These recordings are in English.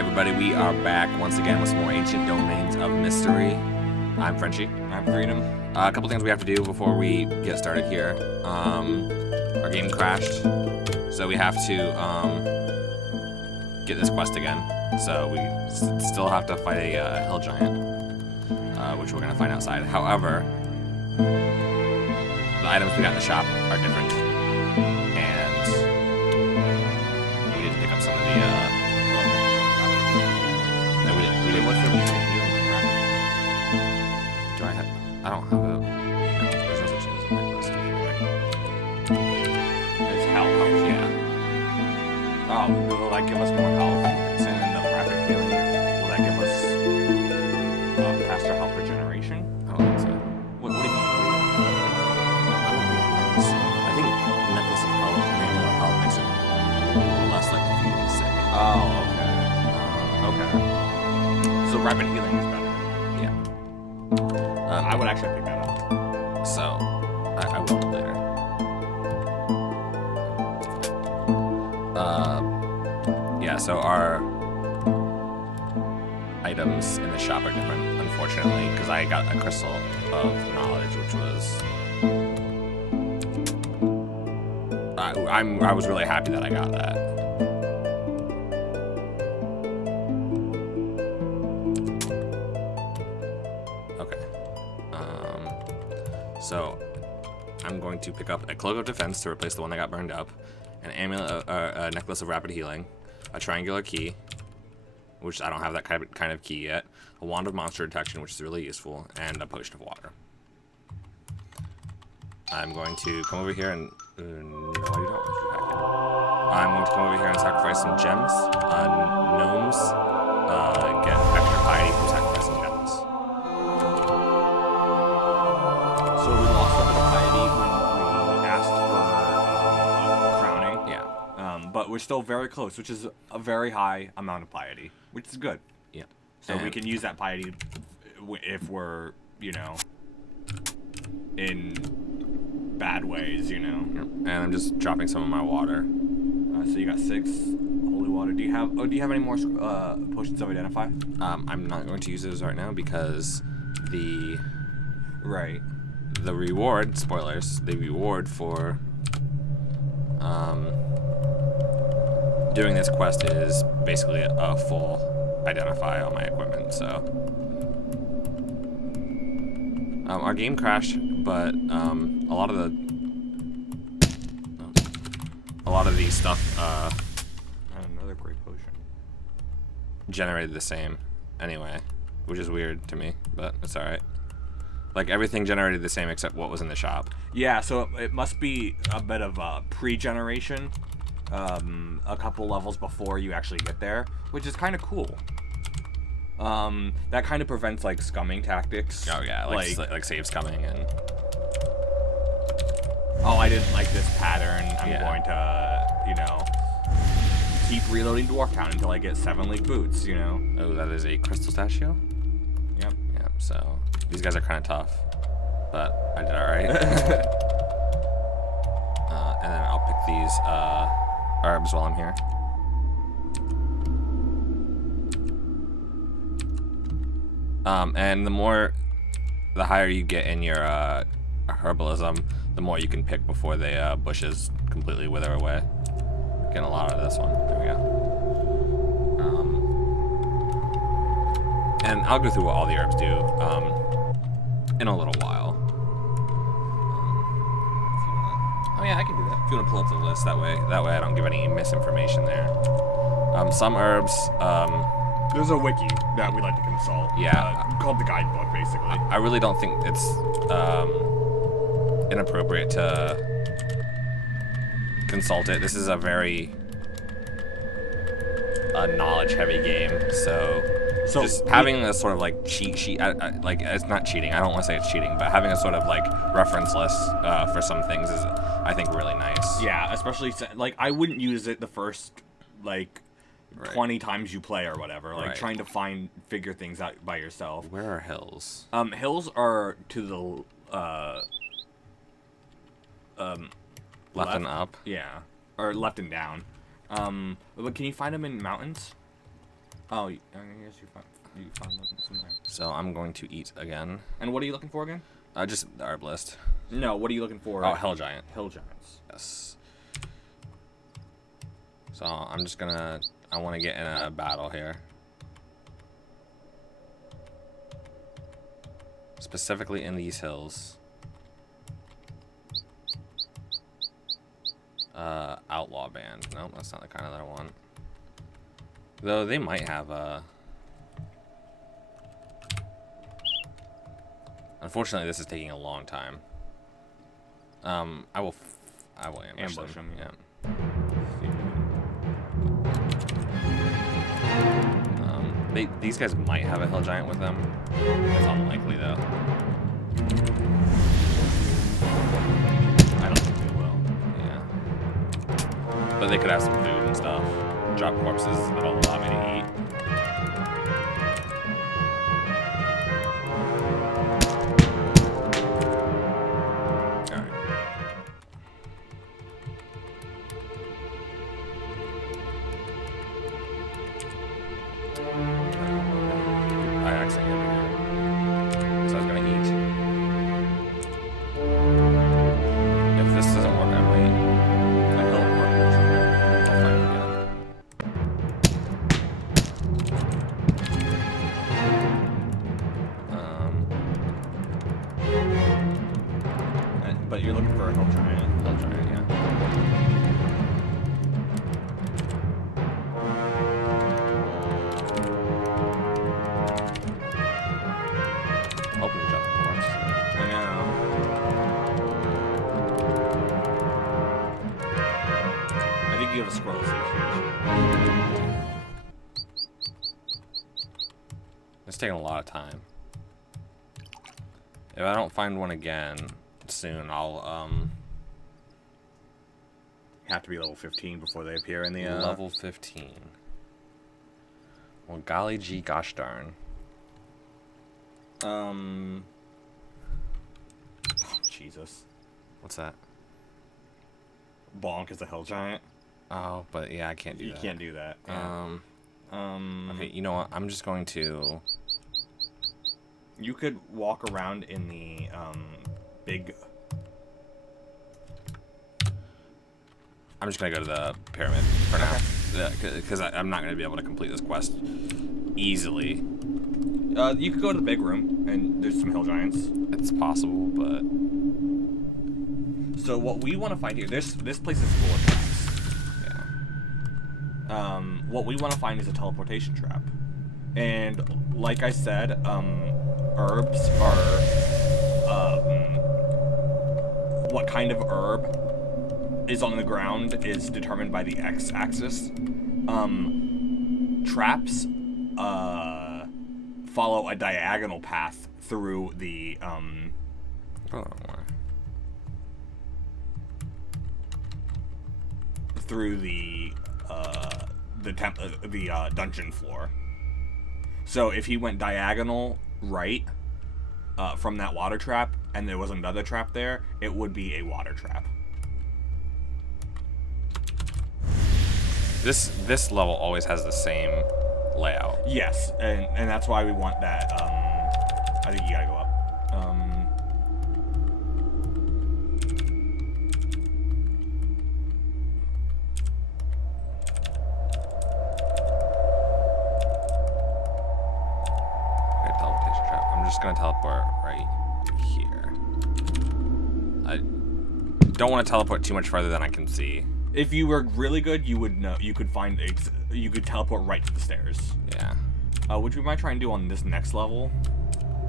everybody, we are back once again with some more Ancient Domains of Mystery. I'm Frenchie. I'm Freedom. A couple things we have to do before we get started here. Our game crashed, so we have to get this quest again. So we still have to fight a hill giant, which we're going to find outside. However, the items we got in the shop are different, and we need to pick up some of the... No, we didn't. What's the Do I have... I don't have a... There's no such thing as a necklace. It's health. Yeah. Oh, will that give us more health? And then the rapid healing, will that give us faster health regeneration? I don't think so. What do you mean? I think necklace of health, manual of health makes it less likely for you to be sick. Oh, okay. So rapid healing is better. Yeah. I would actually pick that up. So, I will later. Yeah, so our items in the shop are different, unfortunately, because I got a crystal of knowledge, which was... I was really happy that I got that. Okay. So I'm going to pick up a cloak of defense to replace the one that got burned up, an amulet, a necklace of rapid healing, a triangular key, which I don't have that kind of key yet, a wand of monster detection, which is really useful, and a potion of water. I'm going to come over here and... no, I do not want you hacking. I'm going to come over here and sacrifice some gems. Gnomes get extra piety from sacrificing gems. So we lost a bit of piety when we asked for crowning. Yeah. But we're still very close, which is a very high amount of piety, which is good. Yeah. So we can use that piety if we're, in bad ways, And I'm just dropping some of my water. So you got 6 holy water. Do you have any more potions of identify? I'm not going to use those right now because the reward, spoilers, the reward for doing this quest is basically a full identify on my equipment, so our game crashed, but a lot of the stuff Another great potion generated the same anyway, which is weird to me, but it's alright. Like, everything generated the same except what was in the shop. Yeah, so it must be a bit of pre-generation, a couple levels before you actually get there, which is kind of cool. That kind of prevents, like, scumming tactics. Oh yeah, like save scumming and... Oh, I didn't like this pattern. I'm going to, keep reloading Dwarf Town until I get 7 league boots, Oh, that is a crystal statue? Yep. Yep, so these guys are kind of tough, but I did alright. And then I'll pick these herbs while I'm here. And the higher you get in your herbalism, the more you can pick before the bushes completely wither away. Getting a lot of this one. There we go. And I'll go through what all the herbs do in a little while. Oh yeah, I can do that. If you want to pull up the list, that way I don't give any misinformation there. Some herbs. There's a wiki that we like to consult. Yeah. Called the guidebook, basically. I really don't think it's inappropriate to consult it. This is a very knowledge-heavy game, so just having a sort of like cheat sheet, like it's not cheating. I don't want to say it's cheating, but having a sort of like reference list for some things is, I think, really nice. Yeah, especially like I wouldn't use it the first 20 times you play or whatever, trying to figure things out by yourself. Where are hills? Hills are to the left and up. Yeah, or left and down. But can you find them in mountains? Oh, I guess you found some there. So I'm going to eat again. And what are you looking for again? Just the herbalist. No, what are you looking for? Oh, Hell Giant. Hill Giants. Yes. So I'm just gonna. I want to get in a battle here. Specifically in these hills. Outlaw band. Nope, that's not the kind that I want. Though they might have a. Unfortunately, this is taking a long time. I will ambush them. Yeah. These guys might have a Hell Giant with them. It's unlikely though. I don't think they will. Yeah. But they could have some food and stuff. Drop corpses that'll allow me to eat. Alright. I accidentally did it. So I was gonna eat. If this doesn't work, I might. I will work. I'll find it again. But you're looking for a Hill Giant. I'll try it, yeah. Hoping to jump the corpse. I know. I think you have a scroll situation. It's taking a lot of time. If I don't find one again soon, I'll Have to be level 15 before they appear in the level 15. Well, golly gee gosh darn. Oh, Jesus. What's that? Bonk is a Hill Giant. Oh, but yeah, I can't do You that. can't do that. Yeah. Okay, you know what? I'm just going to. You could walk around in the big. I'm just gonna go to the pyramid for now, because I'm not gonna be able to complete this quest easily. You could go to the big room, and there's some Hill Giants. It's possible, but So what we want to find here, this place is full of traps. yeah. What we want to find is a teleportation trap, and like I said, herbs are what kind of herb is on the ground is determined by the x-axis. Traps follow a diagonal path through the through the dungeon floor. So if he went diagonal right from that water trap, and there was another trap there, it would be a water trap. This level always has the same layout. Yes, and that's why we want that. I think you gotta go up. Okay, teleportation trap. I'm just gonna teleport right here. I don't want to teleport too much farther than I can see. If you were really good, you would know. You could find. You could teleport right to the stairs. Yeah. Which we might try and do on this next level.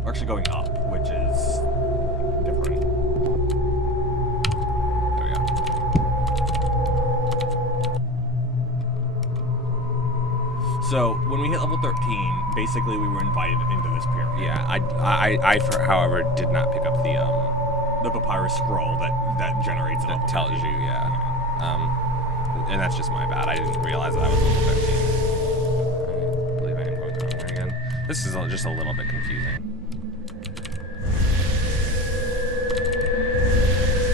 We're actually going up, which is different. There we go. So when we hit level 13, basically we were invited into this pyramid. Yeah. I however, did not pick up The papyrus scroll that generates it. that tells you. Yeah. And that's just my bad. I didn't realize that I was level 15. I believe I am going the wrong way again. This is just a little bit confusing.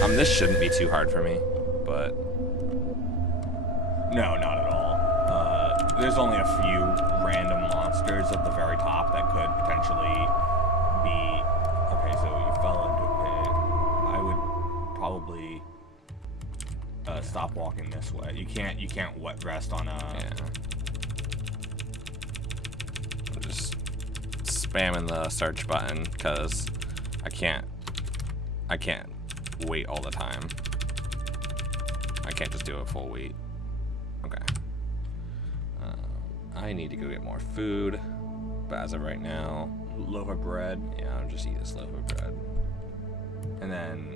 This shouldn't be too hard for me, but No, not at all. there's only a few random monsters at the very top that could potentially be. Okay, so you fell into a pit. I would probably stop walking this way. You can't wet rest on a. Yeah. I'm just spamming the search button because I can't wait all the time. I can't just do a full wait. Okay. I need to go get more food, but as of right now, Loaf of bread. yeah, I'll just eat this loaf of bread. And then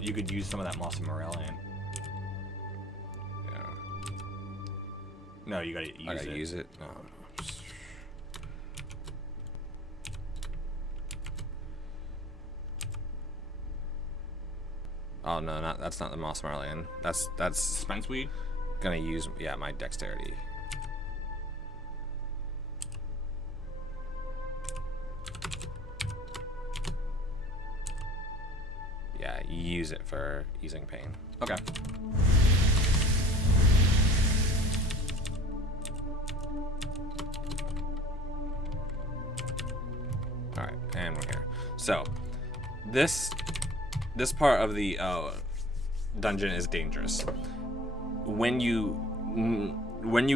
you could use some of that moss morellian. Yeah. No, you gotta use I gotta it. use it. No. Oh no, that's not the moss marlian. That's Spence weed. gonna use my dexterity. Yeah, you use it for easing pain. Okay. All right, and we're here. So, this part of the dungeon is dangerous. When you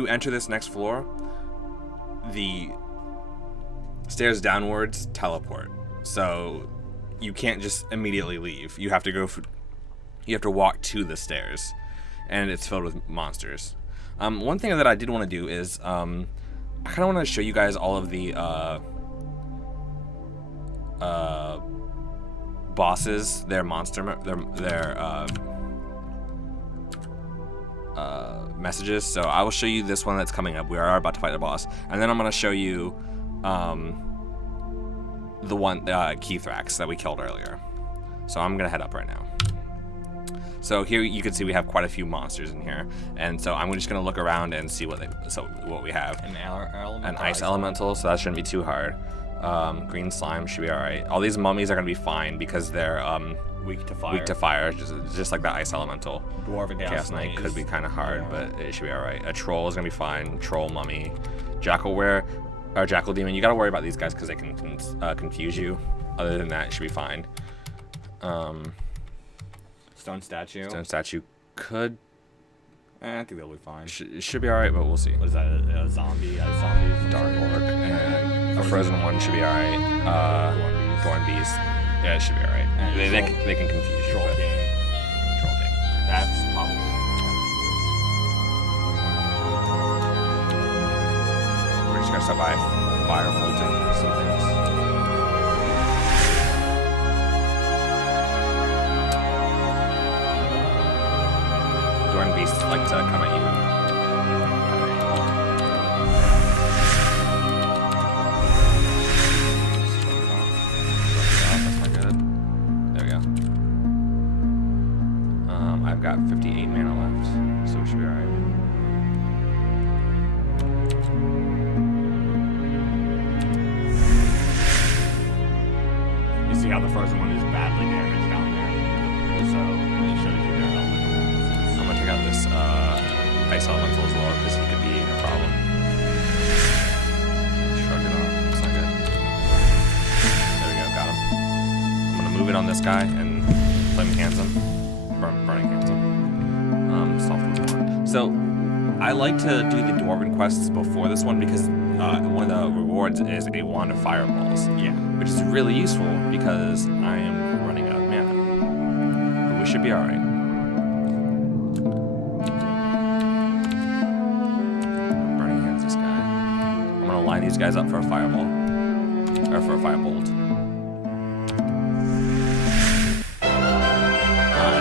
enter this next floor, the stairs downwards teleport. So you can't just immediately leave. You have to you have to walk to the stairs, and it's filled with monsters. One thing that I did want to do is I kind of want to show you guys all of the bosses, their messages. So I will show you this one that's coming up. We are about to fight the boss, and then I'm going to show you the one Keithrax that we killed earlier. So I'm going to head up right now. So here you can see we have quite a few monsters in here, and so I'm just going to look around and see what we have. An ice elemental, so that shouldn't be too hard. Green slime should be alright. All these mummies are going to be fine because they're Weak to fire. weak to fire, just like the ice elemental. Dwarven Chaos Knight could be kind of hard, yeah. but it should be alright. A troll is going to be fine. Troll mummy. Jackal demon. You got to worry about these guys because they can confuse you. Other than that, it should be fine. Stone statue. Stone statue could. I think they'll be fine. Should be alright, but we'll see. What is that? A zombie? A zombie? Dark orc and a frozen one should be alright. Thorn beast. Yeah, it should be alright. They can confuse you. Troll but- king. Troll king. That's probably. We're just gonna start by fire bolting some things. Thorn beasts like to come at you. That's not good. There we go. I've got 58 mana left, so we should be alright. You see how the frozen one is badly damaged down there. So it shows you their element. I'm gonna take out this ice elemental as well because he could be a problem. Shrug it off. It's not good. There we go. Got him. I'm gonna move it on this guy and flame hands him. Burning hands him. Soft reward. So I like to do the dwarven quests before this one because one of the rewards is a wand of fireballs. Yeah. Which is really useful because I am running out of mana. But we should be alright. Burning hands this guy. I'm gonna line these guys up for a fireball. Or for a firebolt.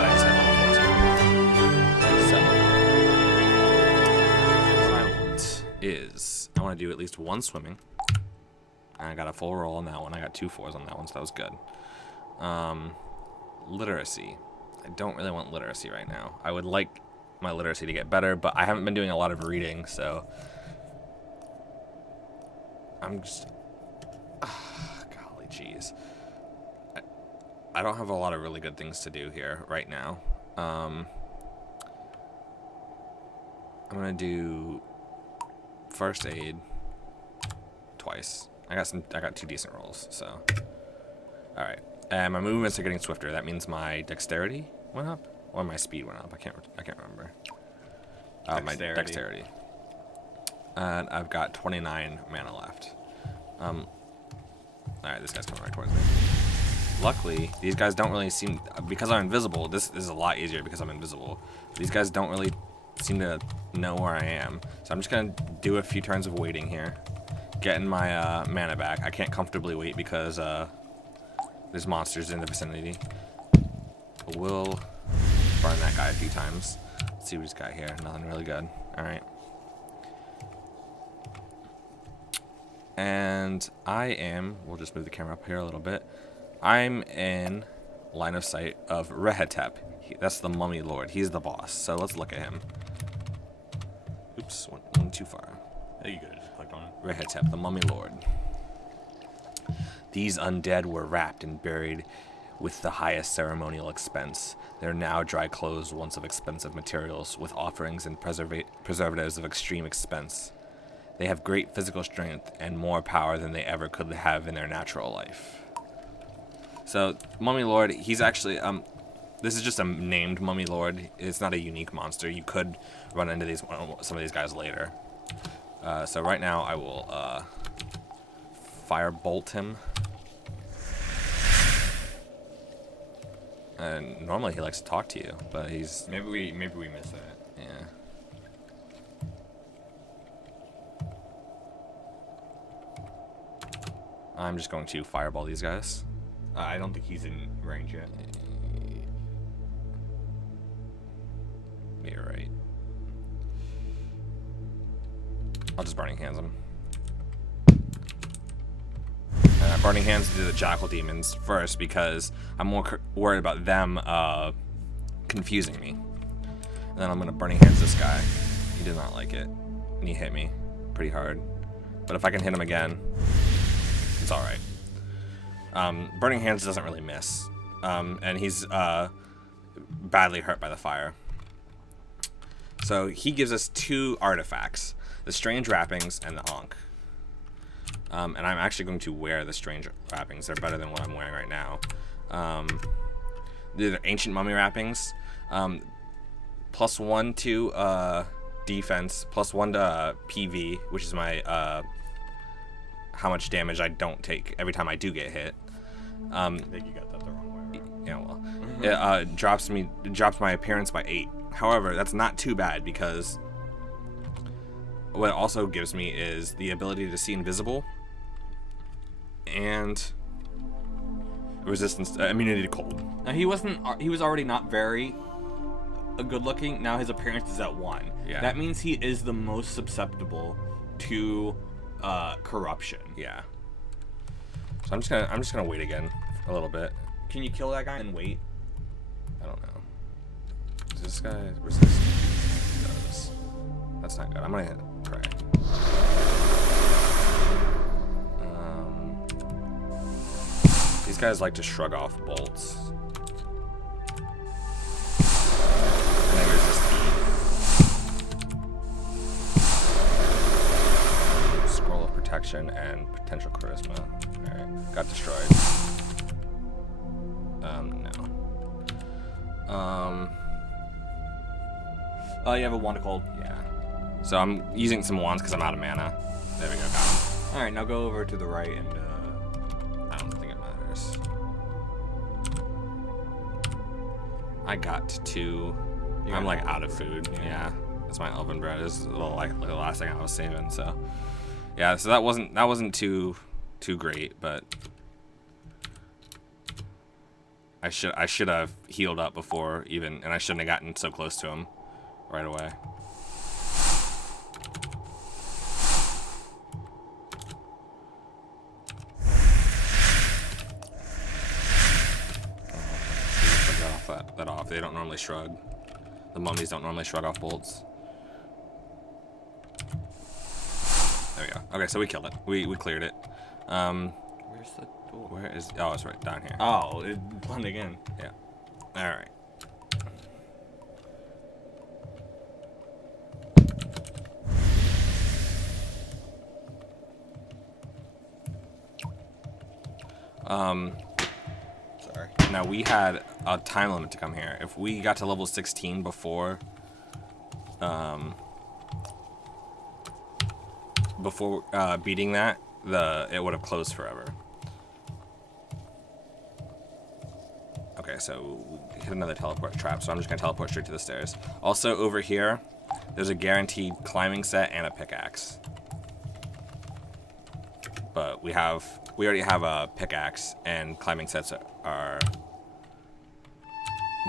Nice hit level 14. So firebolt is I wanna do at least one swimming. I got a full roll on that one. I got 2 4s on that one, so that was good. Literacy. I don't really want literacy right now. I would like my literacy to get better, but I haven't been doing a lot of reading, so I'm just... golly jeez. I don't have a lot of really good things to do here right now. I'm going to do first aid twice. I got 2 decent rolls, so. All right. And my movements are getting swifter. That means my dexterity went up, or my speed went up. I can't remember. My dexterity. And I've got 29 mana left. All right, this guy's coming right towards me. Luckily, these guys don't really seem, because I'm invisible. This is a lot easier because I'm invisible. These guys don't really seem to know where I am, so I'm just gonna do a few turns of waiting here, getting my mana back. I can't comfortably wait because there's monsters in the vicinity. But we'll burn that guy a few times. Let's see what he's got here. Nothing really good. All right. And we'll just move the camera up here a little bit. I'm in line of sight of Rehetep. That's the mummy lord. He's the boss. So let's look at him. Oops, went too far. I think you could have just clicked on it. Rehetep, the mummy lord. These undead were wrapped and buried with the highest ceremonial expense. They're now dry clothes, once of expensive materials, with offerings and preservatives of extreme expense. They have great physical strength and more power than they ever could have in their natural life. So, Mummy Lord, he's actually, this is just a named Mummy Lord. It's not a unique monster. You could run into some of these guys later. So right now I will, firebolt him. And normally he likes to talk to you, but he's... Maybe we missed that. Yeah. I'm just going to fireball these guys. I don't think he's in range yet. You're right. I'll just Burning Hands him. And Burning Hands to the Jackal Demons first because I'm more worried about them confusing me. And then I'm going to Burning Hands this guy. He did not like it. And he hit me pretty hard. But if I can hit him again, it's alright. Burning Hands doesn't really miss. And he's badly hurt by the fire. So he gives us 2 artifacts. The Strange Wrappings and the Ankh. And I'm actually going to wear the Strange Wrappings. They're better than what I'm wearing right now. They're Ancient Mummy Wrappings. +1 to defense. +1 to PV, which is my how much damage I don't take every time I do get hit. I think you got that the wrong way. Yeah, well, it drops my appearance by 8. However, that's not too bad because what it also gives me is the ability to see invisible and resistance, immunity to cold. Now he was already not very good looking. Now his appearance is at 1. Yeah. That means he is the most susceptible to corruption. Yeah. So I'm just gonna wait again a little bit. Can you kill that guy and wait? I don't know. Does this guy resist? He does. That's not good. I'm gonna pray. These guys like to shrug off bolts. And they resist heat. Scroll of protection and potential charisma. Alright, got destroyed. No. Oh, you have a wand of cold. Yeah. So I'm using some wands because I'm out of mana. There we go, got him. Alright, now go over to the right and I don't think it matters. I got to... I'm like out of food. Yeah. That's my elven bread. This is like the last thing I was saving, so... Yeah, so that wasn't too great, but... I should have healed up before even, and I shouldn't have gotten so close to him right away. That off. They don't normally shrug. The mummies don't normally shrug off bolts. There we go. Okay, so we killed it. We cleared it. where's the door? Where is? Oh, it's right down here. Oh, it blended in. Yeah. All right. Sorry. Now, we had a time limit to come here. If we got to level 16 before beating that, it would have closed forever. Okay, so we hit another teleport trap, so I'm just going to teleport straight to the stairs. Also, over here, there's a guaranteed climbing set and a pickaxe. But we already have a pickaxe, and climbing sets are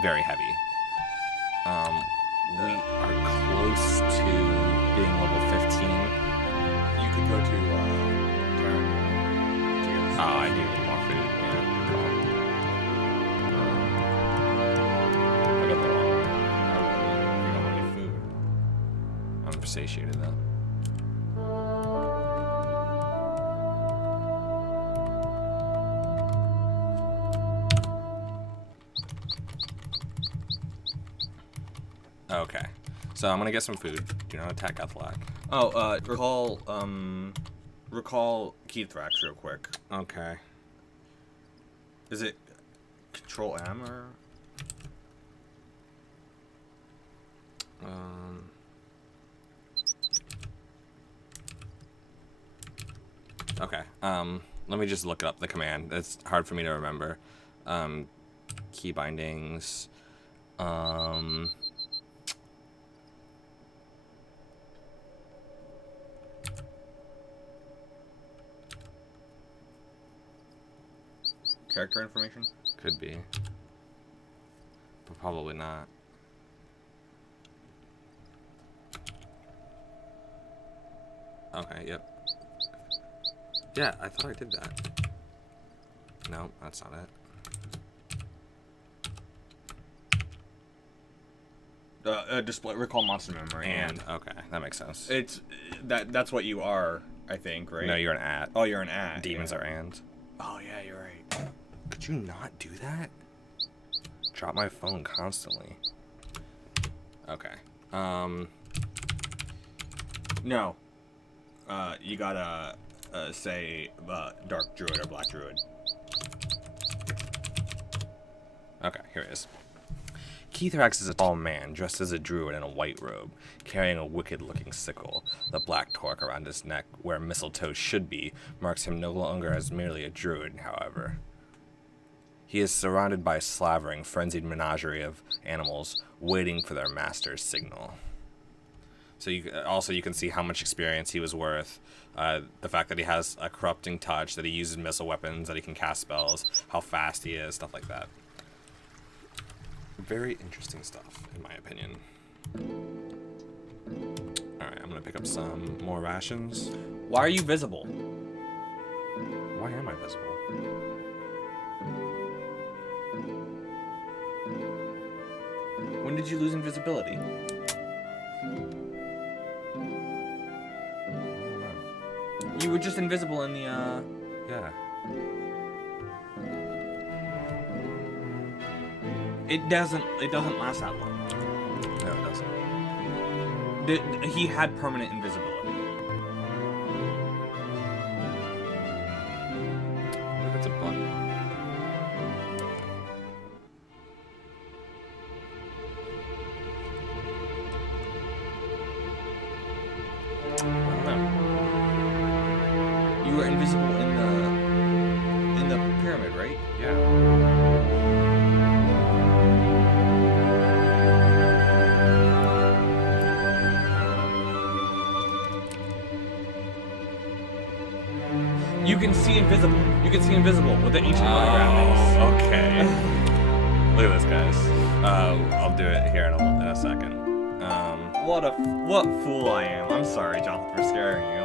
very heavy. We are close to being level 15. You could go to turn to get this. Oh, I do need more food. Yeah, good call. I got the wrong one. I wouldn't. You don't want any food. I'm satiated though. Okay, so I'm gonna get some food. Do not attack Athlag. Oh, recall Keythrax real quick. Okay. Is it Control M or? Okay. Let me just look up the command. It's hard for me to remember. Key bindings. Character information? Could be. But probably not. Okay, yep. Yeah, I thought I did that. No, that's not it. Display recall monster memory. And okay, that makes sense. It's that's what you are, I think, right? No, you're an at. Oh, you're an at. Demons yeah. are and. Oh yeah, you're right. Could you not do that? Drop my phone constantly. Okay. No. You gotta say dark druid or black druid. Okay, here it is. Keythrax is a tall man dressed as a druid in a white robe, carrying a wicked-looking sickle. The black torque around his neck, where mistletoe should be, marks him no longer as merely a druid, however. He is surrounded by a slavering, frenzied menagerie of animals waiting for their master's signal. So you can see how much experience he was worth, the fact that he has a corrupting touch, that he uses missile weapons, that he can cast spells, how fast he is, stuff like that. Very interesting stuff, in my opinion. Alright, I'm gonna pick up some more rations. Why are you visible? Why am I visible? When did you lose invisibility? I don't know. You were just invisible in the Yeah. It doesn't last that long. No, it doesn't. He had permanent invisibility. What if it's a bug? I don't know. You were invisible in the pyramid, right? Yeah. You can see invisible. You can see invisible with the ancient money wrappings. Oh, okay. Look at this, guys. I'll do it here in a second. What fool I am. I'm sorry, Jonathan, for scaring you.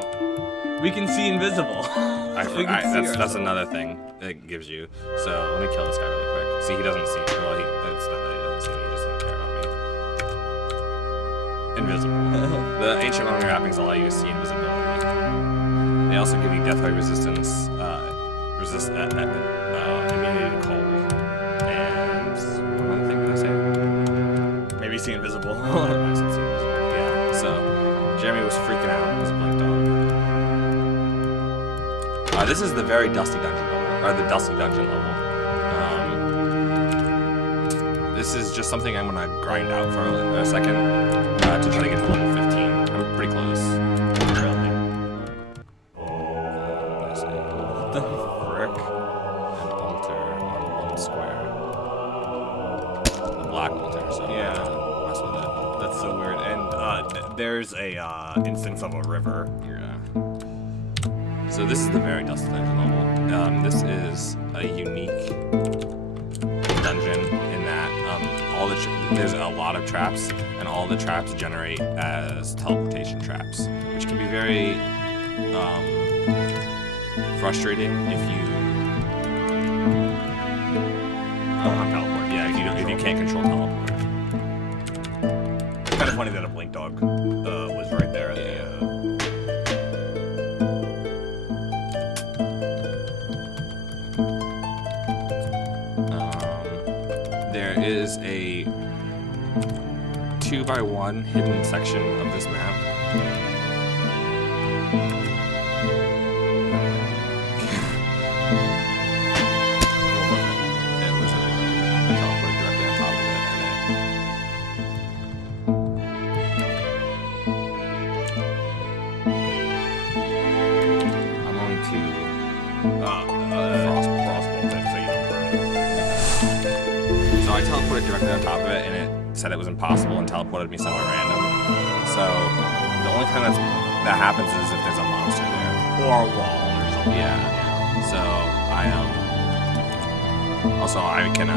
We can see invisible. That's another thing it gives you. So let me kill this guy really quick. See, he doesn't see me. Well, it's not that he doesn't see me. He just doesn't care about me. Invisible. The ancient mummy wrappings allow you to see invisibility. They also give you death ray resistance, immunity to cold, and one other thing did I say? Maybe see invisible. I said see invisible. Yeah. So Jeremy was freaking out. He was blinked on. This is the very dusty dungeon level. or the Dusty Dungeon level. This is just something I'm gonna grind out for a second to try to get to level 15. I'm pretty close. Really? Let's see. What the frick? An altar on one square. The black altar, so Yeah. mess with it. That's so weird. And there's a instance of a river. Yeah. So this is the very Dusty Dungeon level. This is a unique dungeon in that there's a lot of traps, and all the traps generate as teleportation traps, which can be very frustrating if you Don't have teleport. yeah if you can't control teleport. It's kind of funny that a blink dog was right there at the. There is a 2x1 hidden section of this map. It was a teleport directly on top of it, I'm going to Frostbolt it so you don't burn it. So I teleported directly on top of it, and it said it was impossible and teleported me somewhere random. So the only time that happens is if there's a monster there. Or a wall or something. Yeah. So I can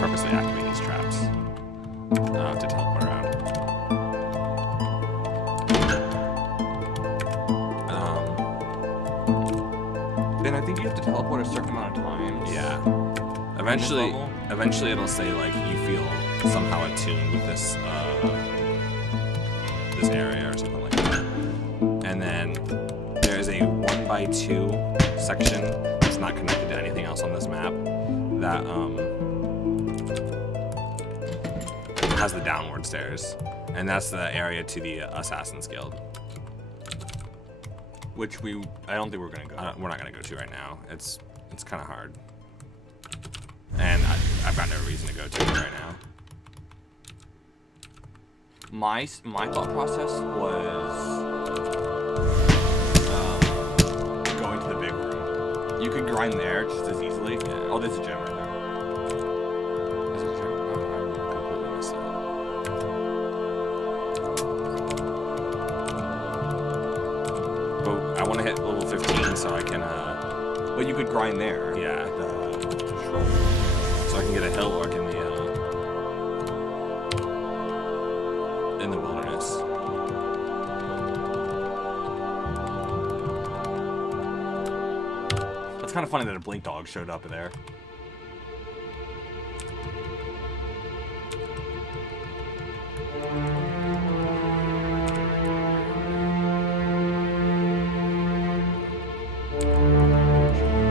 purposely activate these traps to teleport around. Then I think you have to teleport a certain amount of times. Yeah. Eventually it'll say like you feel somehow attuned with this this area or something like that. And then there is a 1x2 section that's not connected to anything else on this map that has the downward stairs, and that's the area to the Assassin's Guild. Which I don't think we're gonna go. We're not gonna go to right now. It's kind of hard, and I've got no reason to go to it right now. My thought process was going to the big room. You could grind there just as easily. Yeah. Oh, there's a gem right there. Is it true? Oh, I completely missed that. But I want to hit level 15 so I can But you could grind there. yeah, Control. so I can get a hill orc in the wilderness. That's kind of funny that a blink dog showed up there.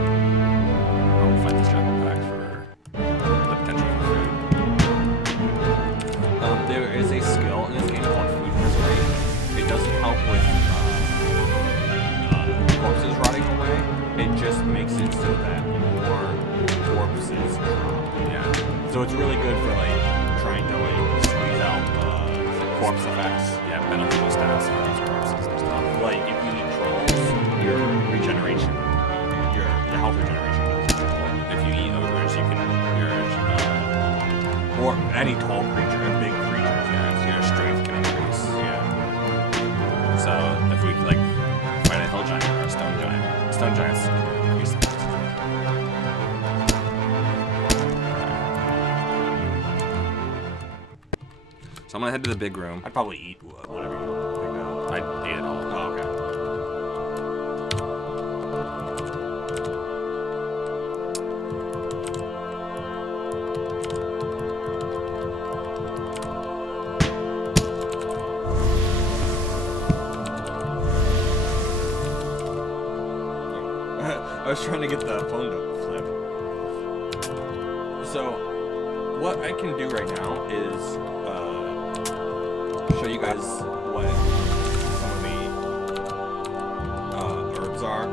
I'll fight this jungle pack for the potential for food. There is a skill in this game called Food Misery. It doesn't help with corpses rotting away. It just makes it so that more corpses drop. Yeah. So it's really good for like trying to like squeeze out corpse effects. Yeah, beneficial stats for those corpses and stuff. Like if you eat trolls, your regeneration, your health regeneration goes up. If you eat ogres, you can Or any tall creature, big creatures. your strength can increase. Yeah. So if we like find a hill giant or a stone giants increase the strength. So I'm gonna head to the big room. I'd probably eat whatever you picked out. I ate it all. Oh, okay. I was trying to get the phone to flip. So, what I can do right now is show you guys what some of the herbs are,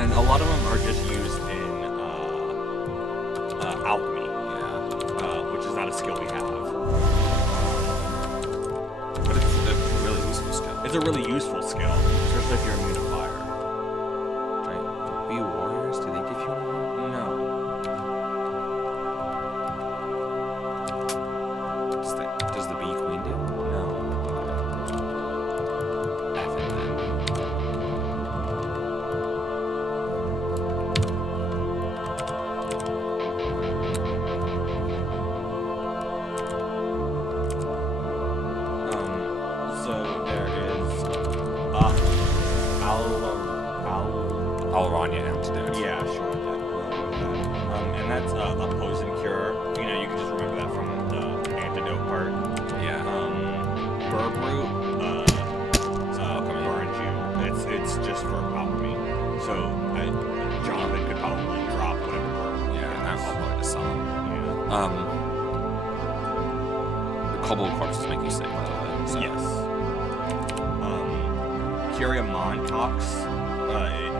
And a lot of them are just used in alchemy, which is not a skill we have. But it's a really useful skill. It's a really useful skill, especially if you're immune to fire. Right. Be warriors? Do they give you one? No. Does the bee queen do? No. F it then. So there is Alrania antidote. yeah, sure. And that's a poison cure. You know, you can just remember that from the antidote part. Yeah. Burb root burns you. It's just for alchemy. So Jonathan could probably drop whatever burb. Yeah, and I'll probably just sell them. Yeah. The kobold corpses make you sick, by the way. So. Yes. Curiamon talks.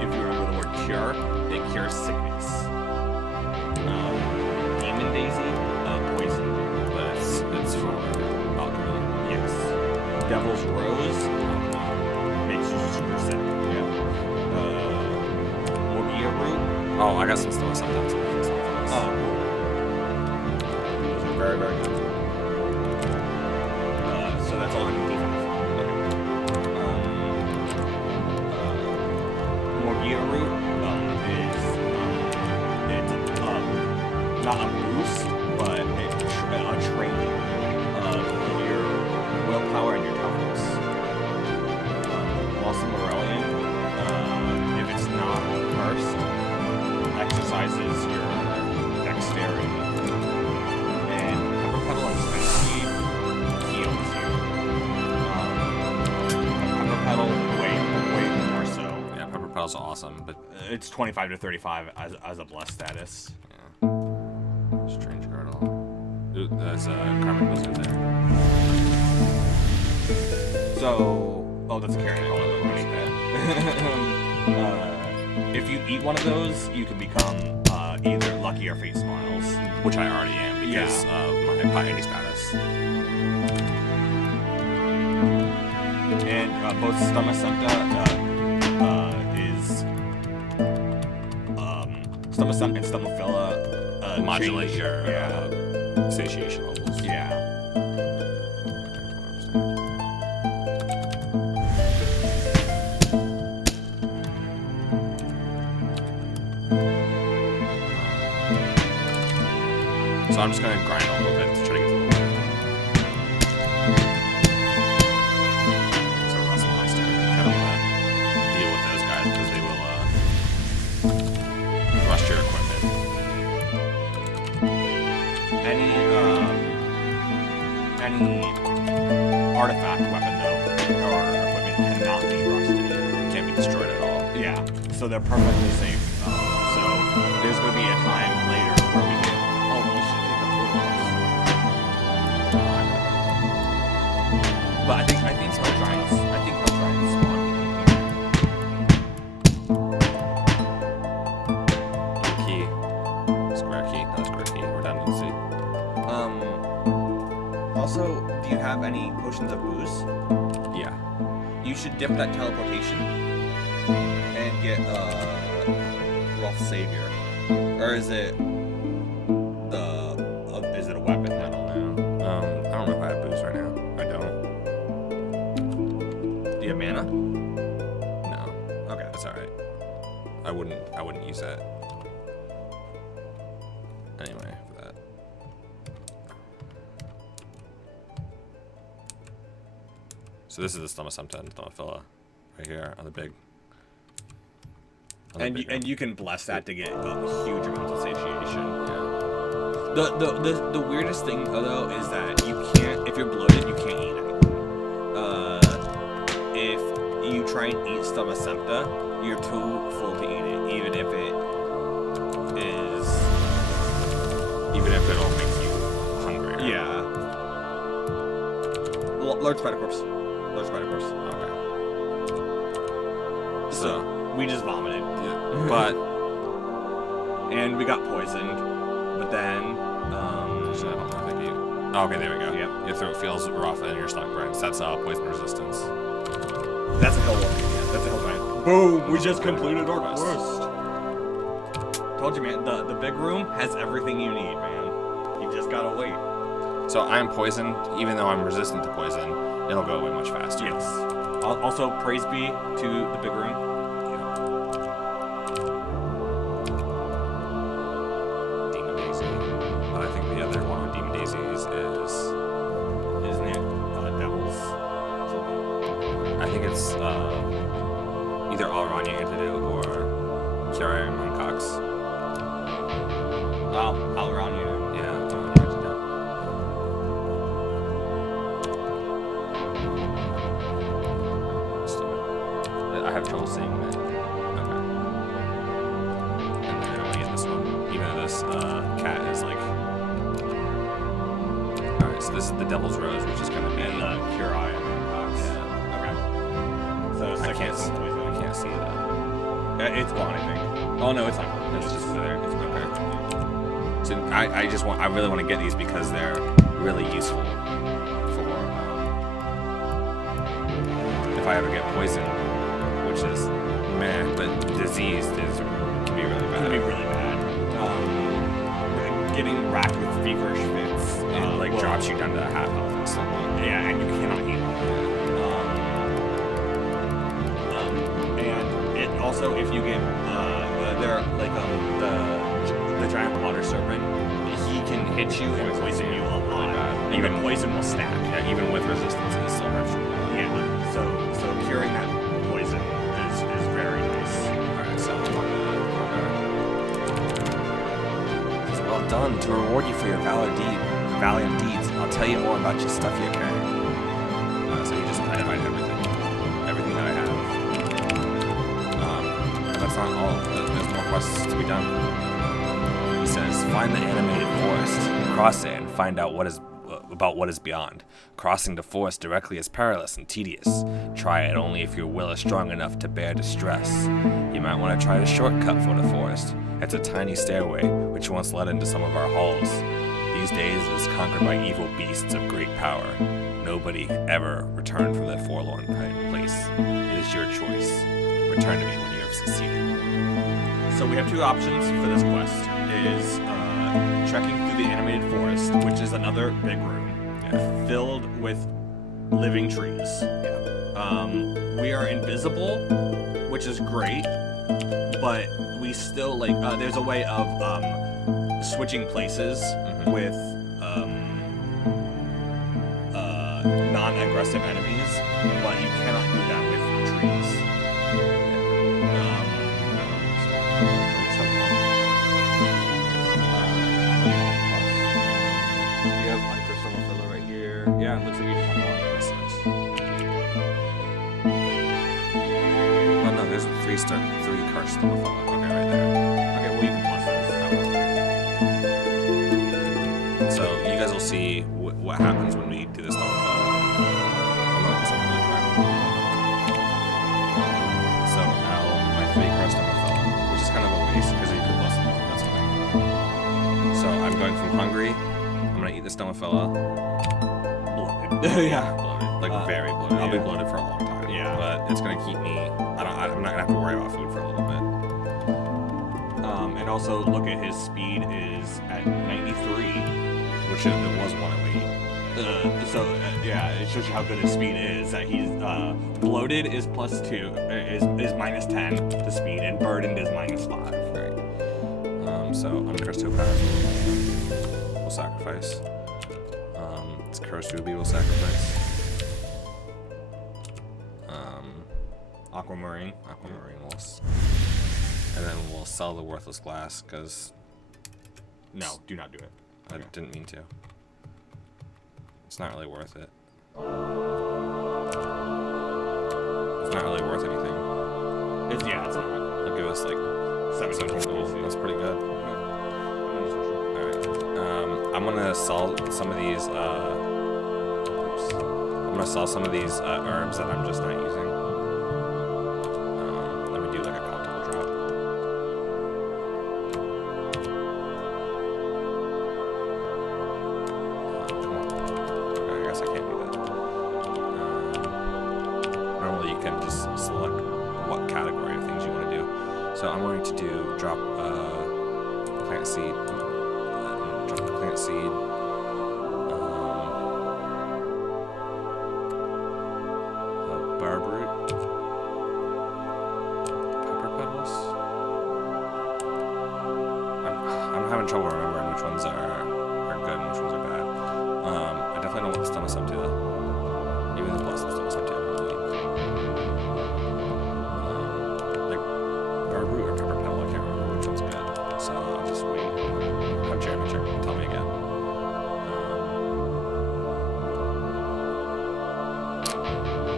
If you remember the word cure, they cure sickness. Demon daisy, poison. But it's for alchemy. Yes. Devil's rose makes you super sick. Yeah. Morgia root. Oh, I got some stuff sometimes. Oh, cool. Those are very, very good. So that's all I can think of. Morgia root is it's not a boost, but it's a training of your willpower and your toughness. Lost Morellian, if it's not cursed, exercises your dexterity. And Pepper Petal and Spice Seed heals you. Pepper Petal, way more so. Yeah, pepper petal's awesome, but It's 25 to 35 as a blessed status. yeah. Strange girdle. Ooh, there's a Carmen Blizzard there. So, that's a carrot. I'll eat that. If you eat one of those, you can become either lucky or fate smiles. Which I already am because of my piety status. And both Stomacenta is Stomacenta and Stomaphila Modulate change- your yeah. satiation levels. Yeah. So I'm just gonna grind a little bit to try to get to the water. So Rust Monster, you kind of wanna deal with those guys because they will rust your equipment. Any artifact weapon though or equipment cannot be rusted. It can't be destroyed at all. Yeah. So they're perfectly safe. So there's going to be a time later where we get. Oh, we should take the photos. But I think Hell Giants. I think Hell Giants spawn. Key. Square key. No, square key. Redundancy. Also, do you have any potions of booze? Yeah. You should dip that teleportation and get Rolf's Savior. Or is it is it a weapon? I don't know. I don't know if I have booze right now. I don't. Do you have mana? No. Okay. That's alright. I wouldn't use that. Anyway, for that. So this is the Stomacenta and Stomaphila right here on the big. And you can bless that to get a huge amount of satiation. Yeah. The weirdest thing though is that you can't, if you're bloated, you can't eat it. If you try and eat Stomacenta, you're too full to eat it, even if it'll make you hungrier. Yeah. Large spider corpse. Okay. So We just vomited. Yeah. But and we got poisoned. But then, actually, I don't know if I do. Oh, okay, there we go. Yep. Your throat feels rough and your stomach burns. That's poison resistance. That's a hell. Yeah, that's a hell time. Boom! We just completed our quest. Told you, man. The big room has everything you need, man. You just gotta wait. So I'm poisoned, even though I'm resistant to poison. It'll go away much faster. Yes. Also, praise be to the big room. Demon Daisy. But I think the other one with Demon Daisies is... Isn't it Devil's? I think it's either Alrania Antidote or Kiara Moncox. Oh, all around you. Yeah, Alrania Antidote. I have trouble seeing it. Okay. And then I want to use this one. Even though this cat is like... Alright, so this is the Devil's Rose, which is going to be... And Cure Eye and Cox. Yeah. Okay. So I can't see that. It's gone, I think. Oh no, it's not. It's just there. It's okay. So I really want to get these because they're really useful for if I ever get poisoned, which is meh, but diseased can be really bad. Can be really bad. Getting racked with feverish fits. It like drops you down to half health and stuff. Yeah, and you cannot heal. And it also, if you get they're like the giant water serpent, he can hit you and poison you a lot. Even poison will stack. Yeah, even with resistance, it still hurts you. Yeah. So curing that poison is very nice. Alright, so well done. To reward you for your valiant deeds, I'll tell you more about your stuff you're carrying. So you just identified everything that I have. But that's not all. There's more quests to be done. He says, find the animated forest, cross it, and find out about what is beyond. Crossing the forest directly is perilous and tedious. Try it only if your will is strong enough to bear distress. You might want to try the shortcut for the forest. It's a tiny stairway, which once led into some of our halls. These days it is conquered by evil beasts of great power. Nobody ever returned from that forlorn place. It is your choice. Return to me when you have succeeded. So we have two options for this quest. Is trekking through the animated forest, which is another big room, filled with living trees. We are invisible, which is great, but we still there's a way of switching places with non-aggressive enemies, but you cannot do that with trees. Yeah, it looks like you just have one. That's nice. Oh no, there's three cursed Stomaphila. Okay, right there. Okay, well you can plus this. So you guys will see what happens when we do this Stomaphila. So now my 3 cursed Stomaphila, which is kind of a waste because you could plus them. That's fine. So I'm going from hungry. I'm gonna eat the Stomaphila. Yeah, bloated, like very bloated. I'll be bloated for a long time. Yeah, but it's gonna keep me. I'm not gonna have to worry about food for a little bit. And also look at his speed is at 93, which it was 108. So yeah, it shows you how good his speed is. That he's bloated is +2, is -10 to speed, and burdened is -5. Right. So uncursed topaz will sacrifice. It's cursed ruby will sacrifice. Aquamarine will, and then we'll sell the worthless glass because. No, do not do it. I didn't mean to. It's not really worth it. It's not really worth anything. It's not. It'll give us like 17 gold. That's pretty good. Alright. I'm gonna sell some of these. I'm gonna sell some of these herbs that I'm just not using. Let me do like a So I'm going to drop plant seed. Drop the plant seed. Barb root. Pepper petals. I'm having trouble remembering which ones are good and which ones are bad. I definitely don't want the stomach up to though. Even the blossom stomach up to. Like barb root or pepper petal, I can't remember which one's good. So I'll just wait. Have Jeremy check. Tell me again.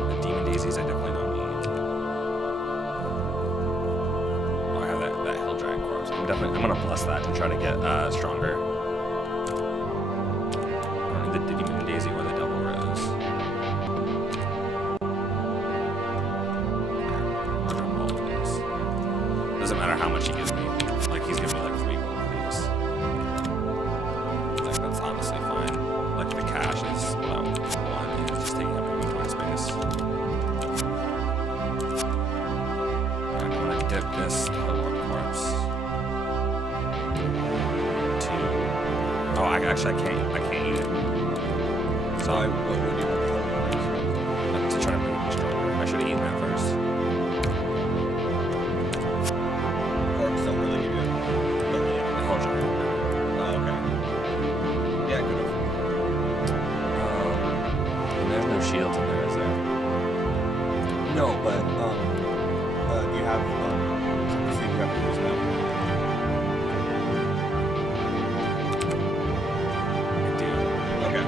The demon daisies I definitely don't need. Oh, I have that hill giant corpse. I'm gonna bless that to try to get stronger. I don't need the demon daisy or the devil rose. Doesn't matter how much he gives me. Like, he's giving me like 3 gold of these. Like, that's honestly fine. Like, the cash is about 1 and it's just taking up inventory space. Alright, I'm gonna dip this Hellborn corpse to... Oh, I can't eat it. So What would you want to try to move it stronger. I should have eaten that first. Corpse don't really give you. Hell giant. Oh, okay. Yeah, good. There's no shields in there, is there? No, but do you have see if you have to use now? I do. Okay.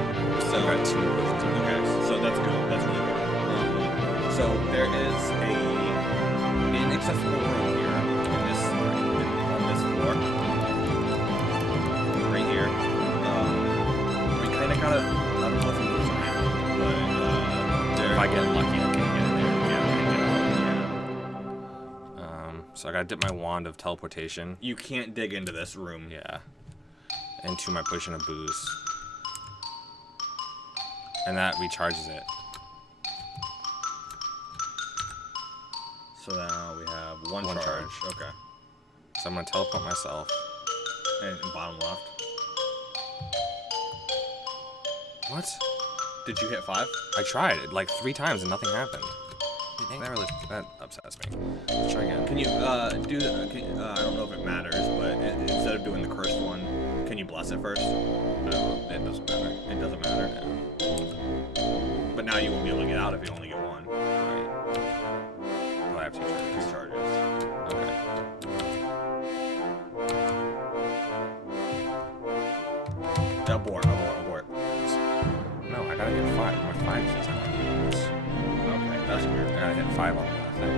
So I've got 2 versions of okay, so that's good. That's really good. So there is a inaccessible room here in this on this floor. Right here. We kind of gotta. I don't know if it moves around, but If I get lucky, I can get in there. Yeah, I can get out. Yeah. So I gotta dip my wand of teleportation. you can't dig into this room. Yeah. Into my potion of booze. And that recharges it. So now we have one One charge. charge. Okay. So I'm gonna teleport myself. And bottom left. What? Did you hit 5? I tried it like 3 times and nothing happened. That upsets me. Let's try again. Can you do the? I don't know if it matters, but instead of doing the cursed one, can you bless it first? No, it doesn't matter. It doesn't matter. But now you won't be able to get out if you only get 1. Right. Oh, I have 2 charges. 2 charges. Okay. Abort. No, I gotta hit 5. My 5 keys on it. Okay, that's weird. I gotta hit 5 on the thing.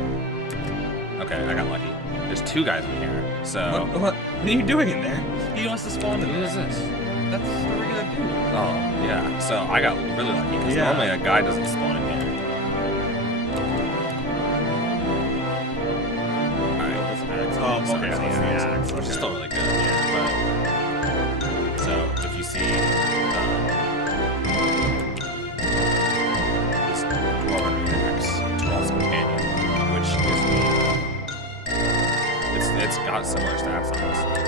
Okay, I got lucky. There's 2 guys in here, so... What are you doing in there? He wants to spawn in Who there. is this? That's a regular dude. Oh, yeah. So I got really lucky, because Yeah. normally a guy doesn't spawn in here. Alright. Oh, So okay. it's So the it's the axe, axe. which is Okay. still really good. But, so if you see this dwarven axe, Rolf's companion, which gives me it's got similar stats honestly.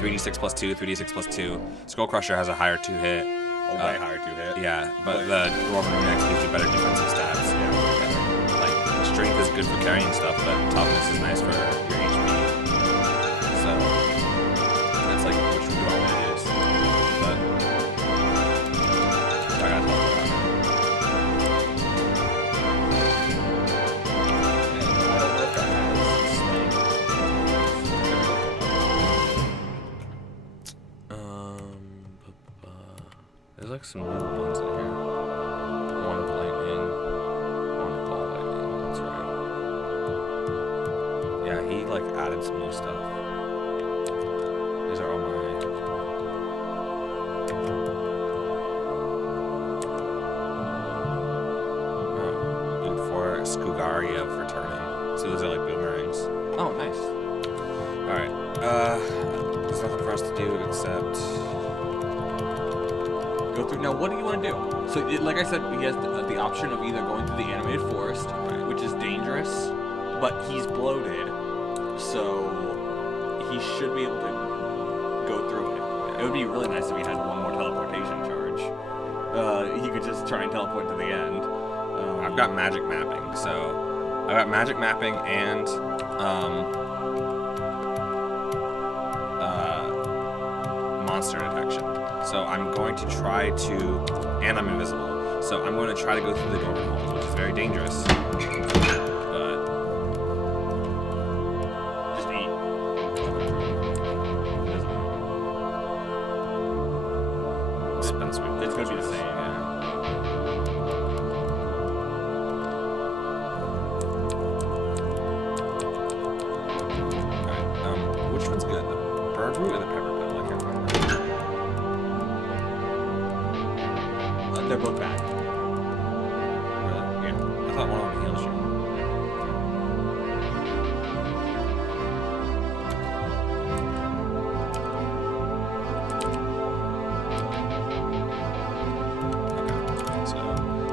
3d6 plus 2, 3d6 plus 2. Skull Crusher has a higher 2 hit. A way higher 2 hit. Yeah, but the Dwarven Axe gives you better defensive stats. Yeah. Like, strength is good for carrying stuff, but toughness is nice for your HP. So, that's like which one do I want to use? But, I got to talk about it. I don't know if that has slaying. There's like some new ones in here. One of lightning, one of ball lightning. That's right. Yeah, he like added some new stuff. These are all my. Oh, dude, for Skugaria for turning. So those are like boomerangs. Oh, nice. All right. There's nothing for us to do except. go through. Now, what do you want to do? So, like I said, he has the option of either going through the animated forest, which is dangerous, but he's bloated, so he should be able to go through it. It would be really nice if he had one more teleportation charge. He could just try and teleport to the end. I've got magic mapping, so I got magic mapping and monster detection. So I'm going to try to, and I'm invisible. So I'm going to try to go through the door hole, which is very dangerous. But just eat. It's gonna be the same. Which one's good? The bird root or the pepper petal? I can't remember. They're both bad. Really? Yeah. I thought one of them heals you. Okay. So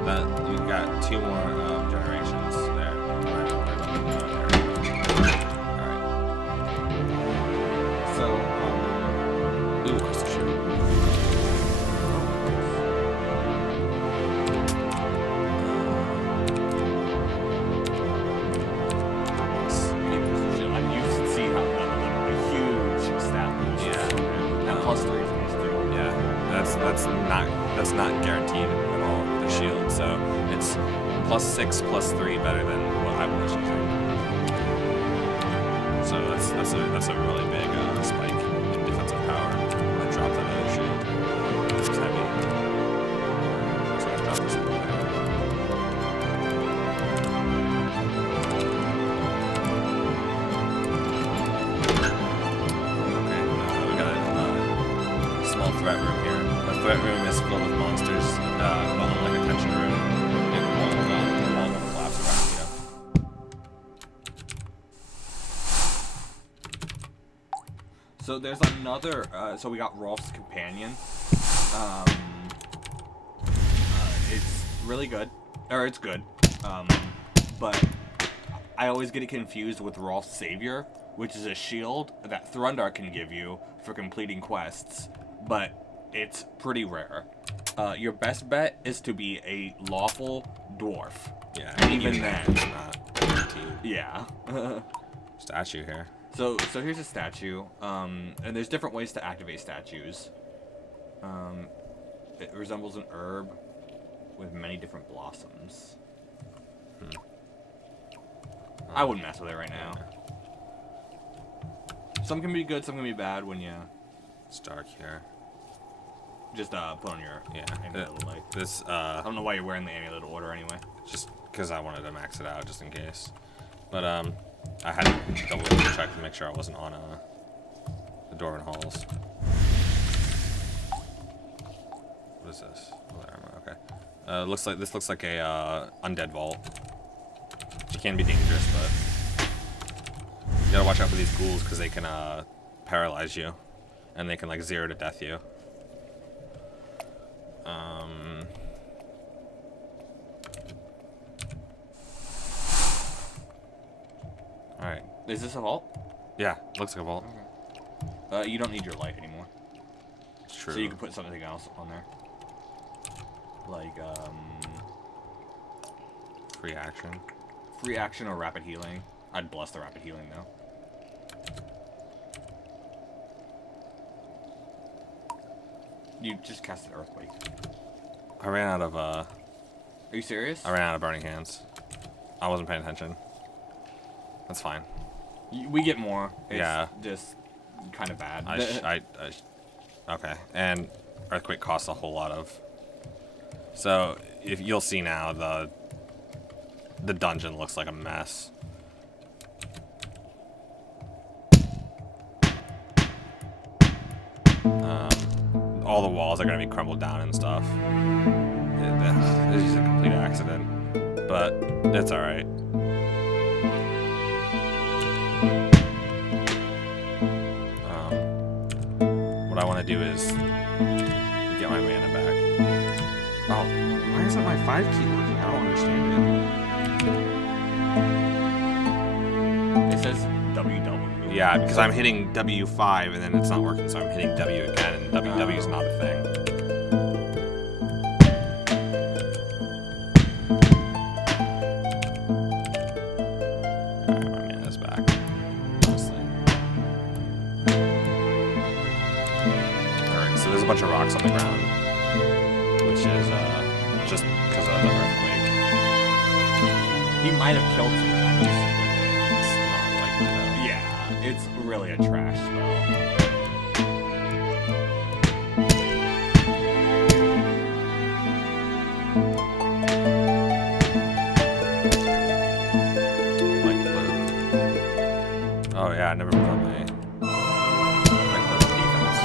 that you got 2 more generations there. Alright. So, ooh, crystal shoot. That's not guaranteed at all with the shield, so it's +6, +3 better than what I was using. So that's a really big spike in defensive power. I dropped that other shield. It's heavy. So I dropped this one there. Okay, we got a small threat room here. The threat room is filled with monsters, but unlike a tension room, it won't collapse around you. So there's another. So we got Rolf's companion. It's really good, or it's good. But I always get it confused with Rolf's Savior, which is a shield that Thrundar can give you for completing quests, but it's pretty rare. Your best bet is to be a lawful dwarf. Yeah, even then, it's not guaranteed. Yeah. Statue here. So here's a statue, and there's different ways to activate statues. It resembles an herb with many different blossoms. I wouldn't mess with it right now. Some can be good, some can be bad when you... It's dark here. Just put on your amulet light. This I don't know why you're wearing the amulet order anyway. Just because I wanted to max it out just in case. But I had to double check to make sure I wasn't on the Dwarven Halls. What is this? Okay. This looks like a undead vault. It can be dangerous, but you gotta watch out for these ghouls because they can paralyze you, and they can like 0 to death you. All right. Is this a vault? Yeah, looks like a vault. Okay. You don't need your light anymore. It's true. So you can put something else on there. Like, Free action. Free action or rapid healing. I'd bless the rapid healing, though. You just casted Earthquake. I ran out of, Are you serious? I ran out of Burning Hands. I wasn't paying attention. That's fine. We get more. It's yeah. just kind of bad. Okay. And Earthquake costs a whole lot of... So, if you'll see now, the dungeon looks like a mess. All the walls are going to be crumbled down and stuff. It's just a complete accident. But it's alright. What I want to do is get my mana back. Oh, why isn't my 5 key working? I don't understand It says WW. it. Yeah, because I'm hitting W5 and then it's not working, so I'm hitting W again, and WW is not a thing. Alright, my mana's back. Honestly. Alright, so there's a bunch of rocks on the ground, which is just because of the earthquake. He might have killed some things. It's not likely though. Yeah, it's really a trash spell. Like blue. Oh yeah, I never put on my like blue defense.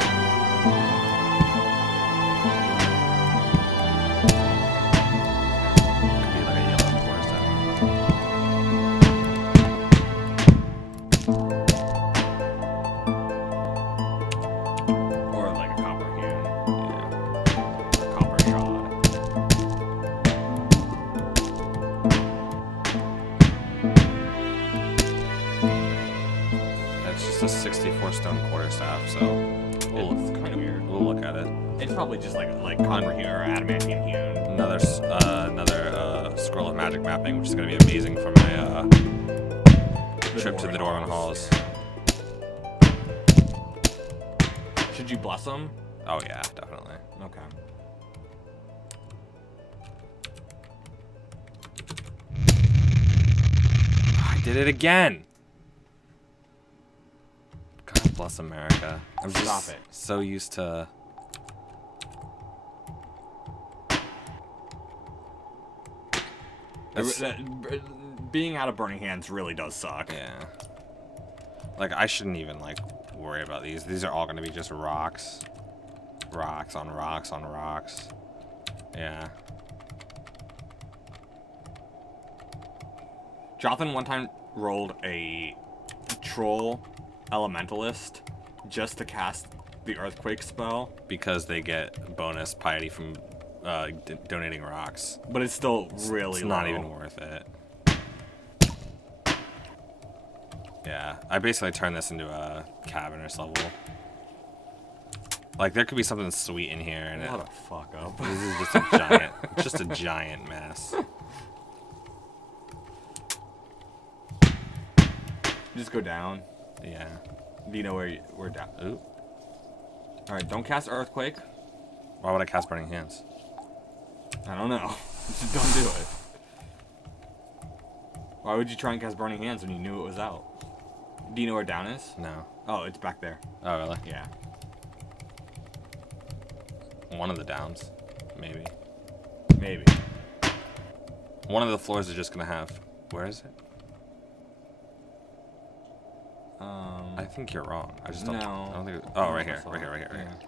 Could be like a yellow forest type. Or like a copper hewn. Yeah. Copper shot. That's just a 64 stone quarterstaff, so It's kind of weird. we'll look at it. It's probably just like copper hewn or adamantine hewn. Another scroll of magic mapping, which is going to be amazing for my trip to the Dwarven Halls. Should you bless them? Oh yeah, definitely. Okay. I did it again. God bless America. I'm just Stop it. so used to. Being out of burning hands really does suck. Yeah. Like I shouldn't even like worry about these. These are all gonna be just rocks. Rocks on rocks on rocks. Yeah. Jonathan one time rolled a troll elementalist just to cast the earthquake spell, Because they get bonus piety from donating rocks. but it's still really It's not low. even worth it. Yeah, I basically turned this into a cavernous level. Like there could be something sweet in here, and What a fuck up. this is just a giant, just a giant mess. Just go down. Yeah. Do you know where we're down? Ooh. All right, don't cast earthquake. Why would I cast Burning Hands? I don't know. Just don't do it. Why would you try and cast burning hands when you knew it was out? Do you know where down is? No. Oh, it's back there. Oh really? Yeah. One of the downs, maybe. Maybe. One of the floors is just gonna have. Where is it? I think you're wrong. I just don't. No. I don't think. Oh, right here. Right here. Right here. Right here.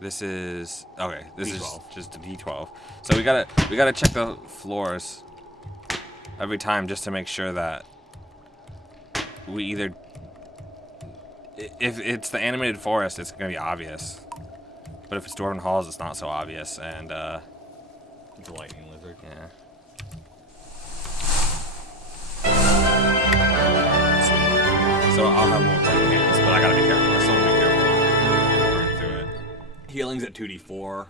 This is okay. This is D12. just a D12. So we gotta check the floors every time just to make sure that we either. If it's the animated forest, it's gonna be obvious. But if it's Dwarven Halls, it's not so obvious. And It's a lightning lizard. yeah. So I'll have more burning hands, but I gotta be careful. I still wanna be careful. Burn through it. Healing's at 2d4.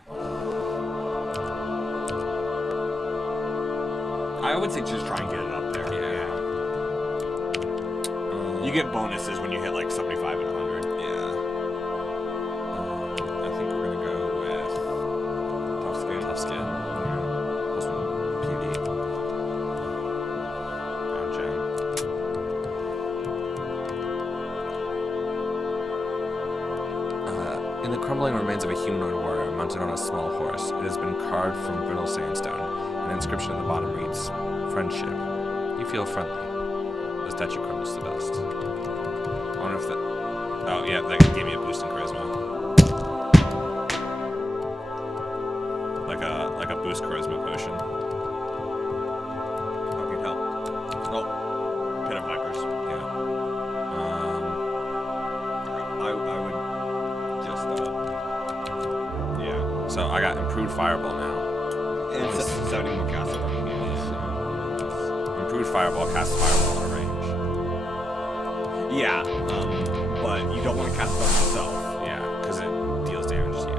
I would say just try and get it up there. Yeah. You get bonuses when you hit like 75 and 100. Yeah. I think we're gonna go with Tough skin. tough skin. Plus 1 PD. Brown gem. In the crumbling remains of a humanoid warrior mounted on a small horse, it has been carved from brittle sandstone. An inscription at the bottom reads, "Friendship. You feel friendly." The statue crumbles to dust. I wonder if that. Oh yeah, that gave me a boost in charisma. Like a boost charisma potion. How can help? Oh, Pit of Vipers. Yeah. I would just, yeah. So I got improved fireball now. It's 70 more casting. Improved fireball casts fireball at a range. Yeah, but you don't want to cast it on yourself. Yeah, because it deals damage to you.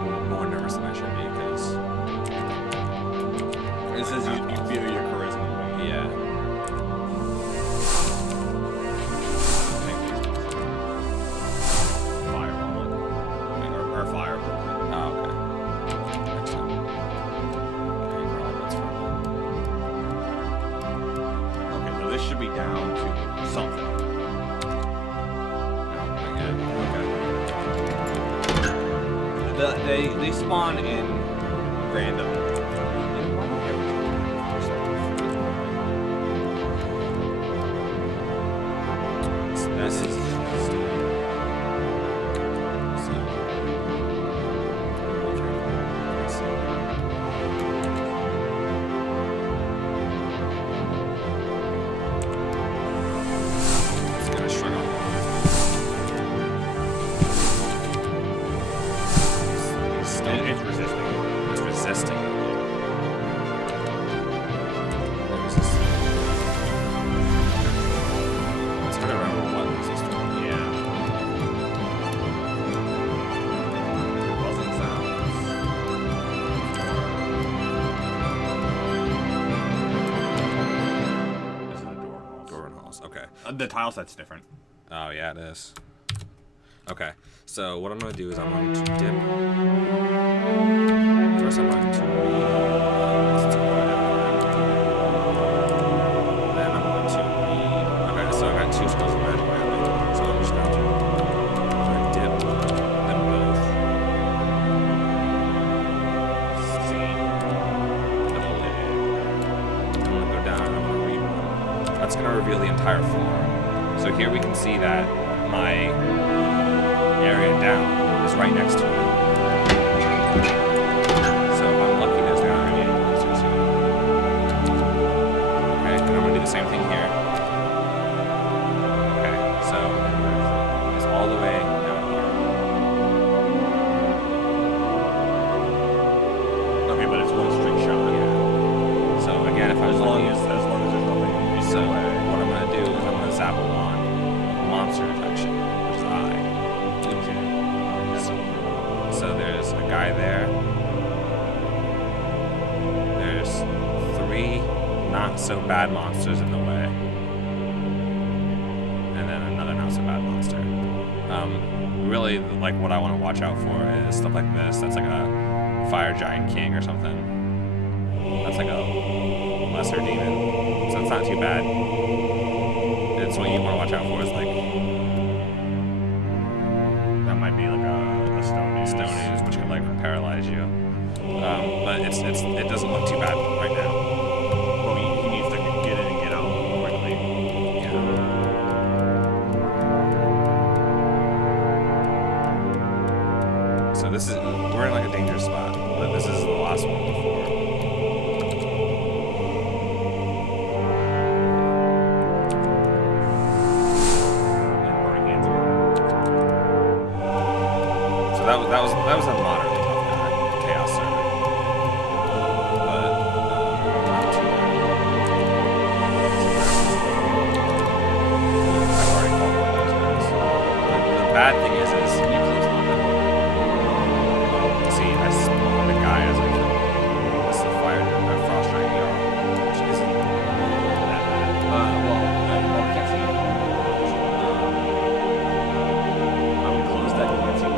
I'm more nervous than I should be because It says you feel your charisma. yeah. Fireball. Or fireball. Oh, okay. Next time. Okay, Rolf, that's fine. Okay, so this should be down to something. No, again. Okay. They spawn in random. This is it's gonna shrug off. It's resisting. It's resisting. It's gonna remember what resisting. Yeah. Buzzing sounds. This is a door. Door and halls. Okay. The tile set's different. Oh yeah, it is. Okay. So what I'm gonna do is I'm going to dip. First, I'm going to listen to then I'm going to read. Okay, so I got 2 skills of magic mapping. So I'm just going to dip them both. See. I'm gonna go down. I'm gonna read one. That's gonna reveal the entire floor. So here we can see that my area down is right next to it. So if I'm lucky, there's not going to be any monsters here. Okay, and I'm going to do the same thing here. Okay, so it's all the way down here. Okay, but it's one straight shot. Yeah. So again, if I was lucky, As long as there's nothing. so what I'm going to do is I'm going to zap a wand, monster detection, which is I. So there's a guy there. There's 3 not so bad monsters in the way. And then another not so bad monster. Really, like, what I want to watch out for is stuff like this. That's like a fire giant king or something. That's like a lesser demon. So it's not too bad. It's what you want to watch out for is like That might be like a stone ooze. stone ooze, which could like paralyze you. But it doesn't look too bad right now. Well, he needs to get in and get out quickly. Yeah. So this is we're in like a dangerous spot, but this is the last one before. And burning hands. So that was a moderately tough guy, Chaos Servant. But not too bad. I've already fought one of those guys. The bad thing is you close on it. See, I spawned a guy as I killed him. This is a fire frost giant Jarl, which isn't that bad. Well, I can't see it. I would close that door too.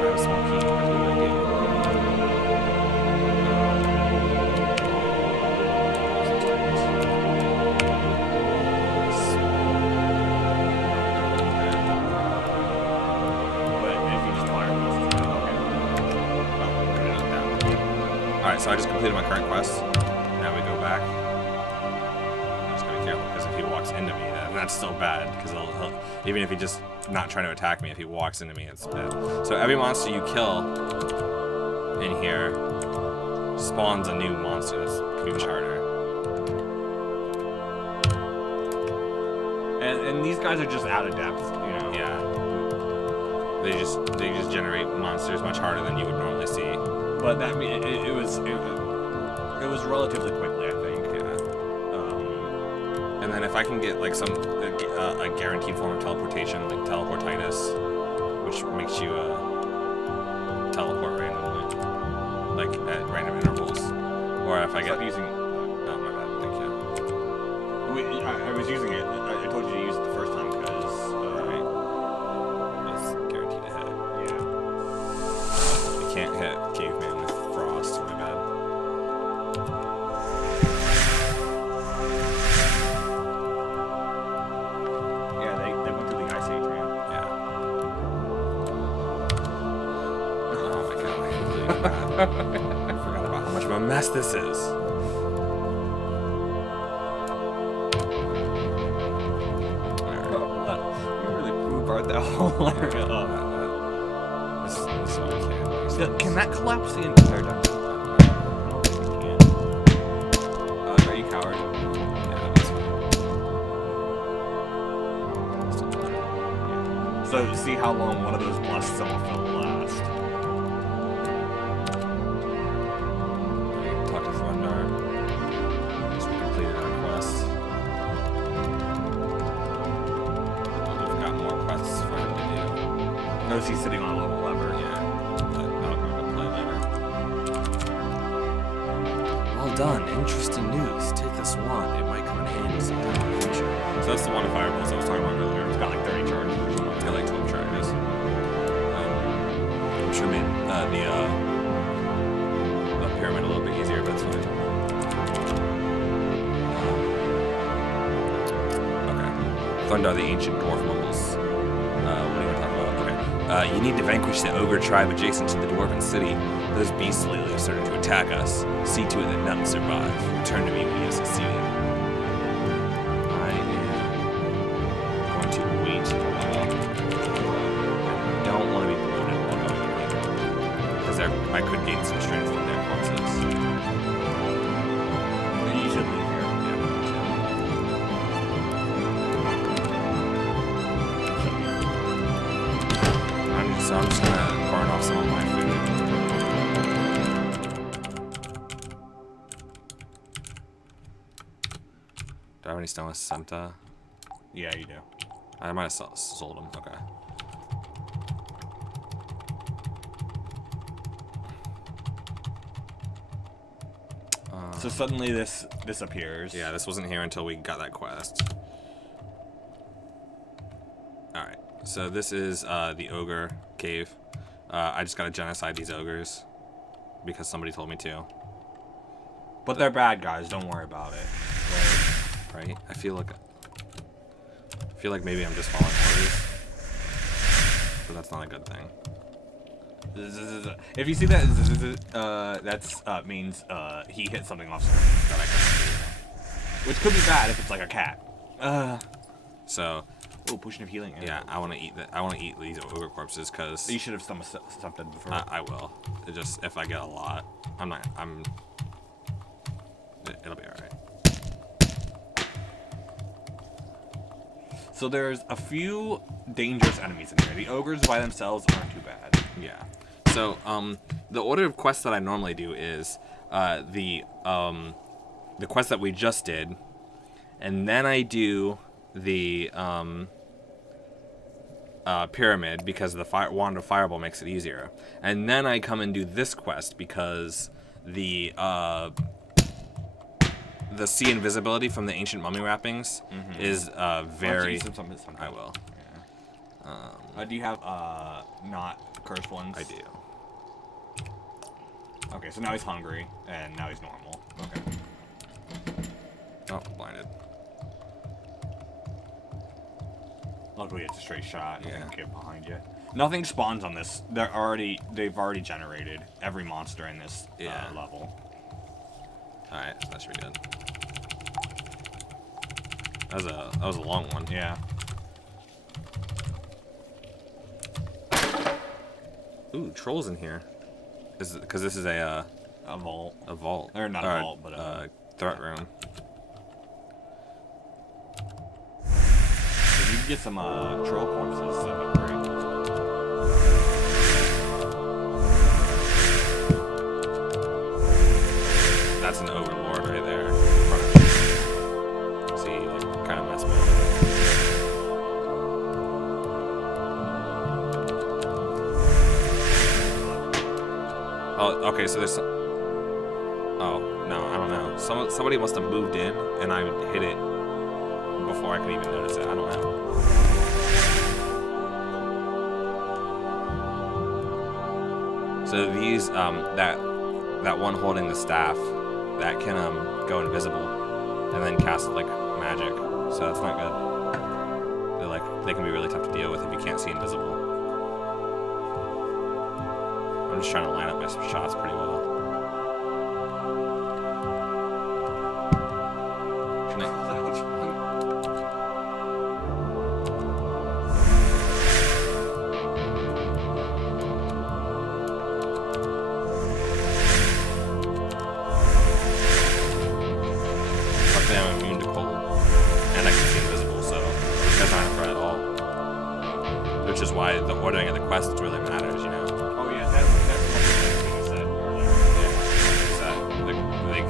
Grab a small key. That's what I do. But if you just fire most of it, okay. Alright, so I just completed my current quest. Now we go back. I'm just gonna be careful because if he walks into me, then that's still bad. Because he'll, even if he just not trying to attack me. If he walks into me, it's bad. So every monster you kill in here spawns a new monster that's much harder. And these guys are just out of depth, you know. Yeah. They just generate monsters much harder than you would normally see. But that it was relatively quickly, I think. Yeah. And then if I can get like a guaranteed form of teleportation, like teleportitis, which makes you teleport randomly, like at random intervals, or if I get using. Oh my bad, thank you. I was using it. I told you to use it the first time because that's guaranteed to hit. Yeah. I can't hit caveman with frost. My bad. Yeah, they went through the Ice Age, man. Yeah. Oh my god, I completely forgot. I forgot about how much of a mess this is. That whole area up. This is what we can. Can that collapse the entire dungeon? I don't think it can. Are you coward? Yeah, that's fine. Yeah. So see how long one of those blasts will last. Talk to Thunder. Just completed our quest. Quests for him to do. Notice he's sitting on a little lever. Yeah, but that'll come into play later. Well done. Interesting news. Take this wand. It might come in handy sometime in the future. So that's the wand of fireballs I was talking about earlier. It's got like 30 charges. It's got like 12 charges. I'm sure it made the pyramid a little bit easier, but it's fine. Okay. Thunder, the ancient dwarf moguls. What are you going to talk about? Okay. You need to vanquish the ogre tribe adjacent to the dwarven city. Those beasts lately have started to attack us. See to it that none survive. Return to me when you have succeeded. I am going to wait a while. I don't want to be bloated while going anywhere. Because I could gain some strength from their corpses. And you should leave here. So I'm just gonna burn off some of my food. Do I have any stone with Senta? Yeah, you do. I might have sold them. Okay. So suddenly this appears. Yeah, this wasn't here until we got that quest. Alright, so this is the ogre cave. I just gotta genocide these ogres because somebody told me to. But they're bad guys, don't worry about it. Right? I feel like maybe I'm just following orders. But that's not a good thing. If you see that, that's means he hit something off screen that I couldn't do. Which could be bad if it's like a cat. So. Oh, potion of healing. Yeah, I want to eat that. I want to eat these ogre corpses because. You should have something before. I will. It just if I get a lot, it'll be alright. So there's a few dangerous enemies in here. The ogres by themselves aren't too bad. Yeah. So the order of quests that I normally do is the quest that we just did, and then I do the pyramid because the wand of fireball makes it easier, and then I come and do this quest because the sea invisibility from the ancient mummy wrappings is very. I will. Yeah. Do you have not cursed ones? I do. Okay, so now he's hungry and now he's normal. Okay. Oh, blinded. Luckily, it's a straight shot. Yeah. And get behind you. Nothing spawns on this. They've already generated every monster in this level. All right, so that should be good. That was a long one. Yeah. Ooh, trolls in here. Is it because this is a vault. A vault. Or not a vault, but threat room. If you can get some troll corpses, that'd be great. That's an overlord right there in front of me. See, like, kind of messed me up. Oh, okay, so there's some... Oh, no, I don't know. Somebody must have moved in, and I hit it before I could even notice it. I don't know. So these, that one holding the staff, that can go invisible and then cast like magic. So that's not good. They can be really tough to deal with if you can't see invisible. I'm just trying to line up my shots pretty well. Can I? I'm immune to cold, and I can see invisible, so that's not a threat at all. Which is why the ordering of the quests really matters, you know. Oh yeah, that's one of the things you said earlier.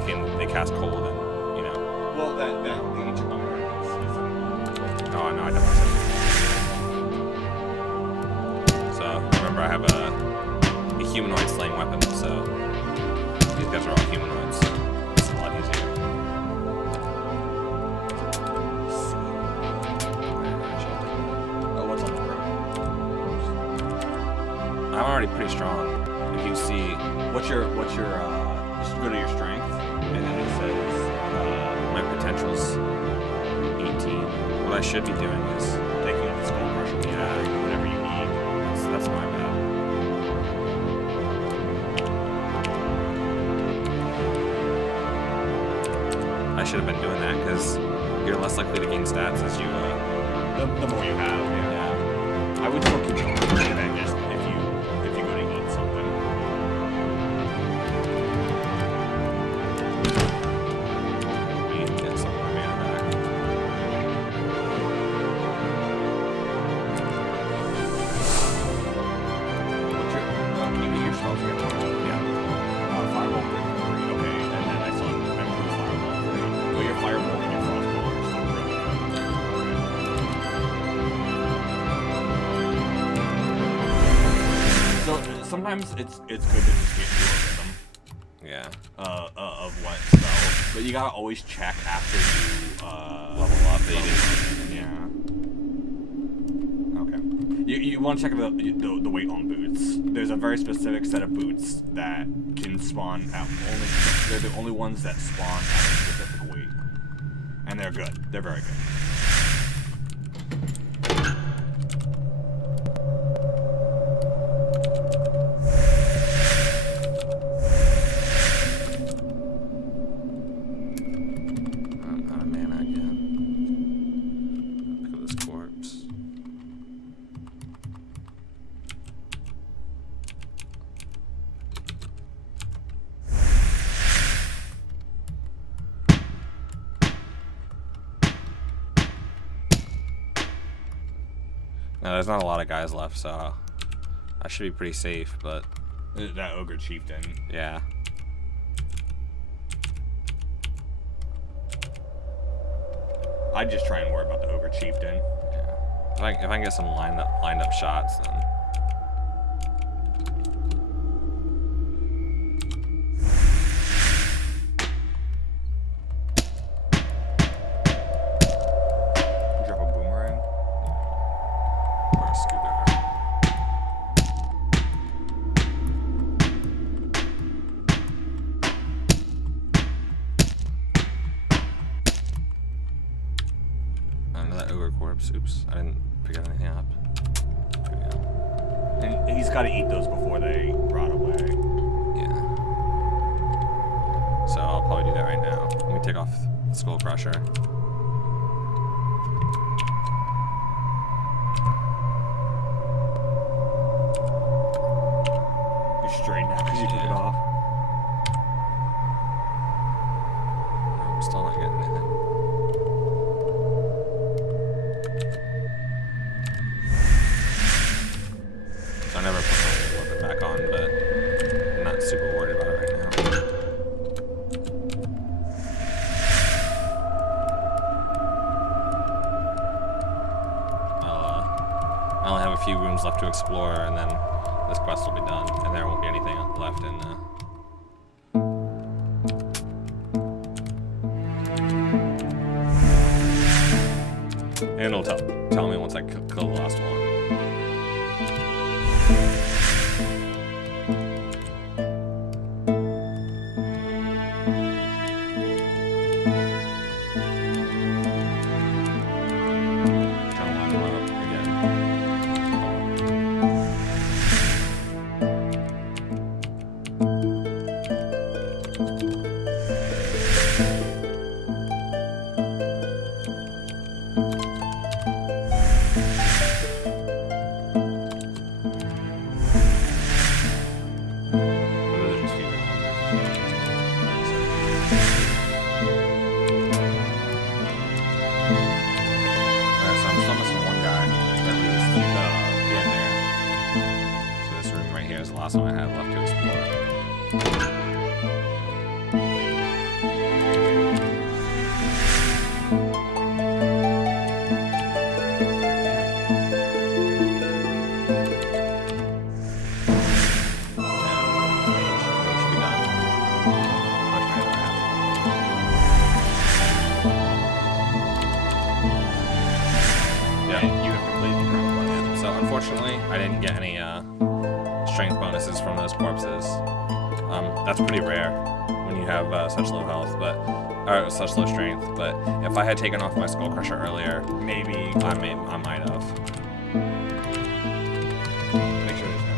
Yeah, they cast cold, and you know. Well, that the ancient armor is. Oh, I know, I definitely said. So remember, I have a humanoid slaying weapon, so these guys are all humanoids. It's a lot easier. I'm already pretty strong. If you see, what's your just go to your strength, and then it says my potential's 18. What I should be doing is taking out the skull crusher. Yeah, whatever you need. That's my bad. I should have been doing that because you're less likely to gain stats as you. The more you have. Yeah. I would still keep going, and then just if you go to eat something. You can get some of my mana back. Can you get your spells again? Yeah. Fireball 3. Okay, and then I saw Fireball 3. So your Fireball and your Frostball are still really good. So sometimes it's good to just get into a rhythm. Yeah. Of what spell, but you gotta always check after you level up that you didn't. Yeah. Okay. You want to check the weight on boots. There's a very specific set of boots that can spawn at only. They're the only ones that spawn at a specific weight, and they're good. They're very good. No, there's not a lot of guys left, so I should be pretty safe, but... That ogre chieftain. Yeah. I'd just try and worry about the ogre chieftain. Yeah. If I can get some lined up shots, then... Oops, I didn't pick anything up. And he's got to eat those before they rot away. Yeah. So I'll probably do that right now. Let me take off the skull crusher. I'm still not getting anything. So I never put my weapon back on, but I'm not super worried about it right now. I only have a few rooms left to explore, and then this quest will be done, and there won't be anything left in and it'll tell me once I kill the last one. Last one I have left to explore. Yeah, you have completed the current plan. So unfortunately, I didn't get any strength bonuses from those corpses. That's pretty rare when you have such low health, or such low strength. But if I had taken off my skull crusher earlier, maybe I might have. Make sure there's no.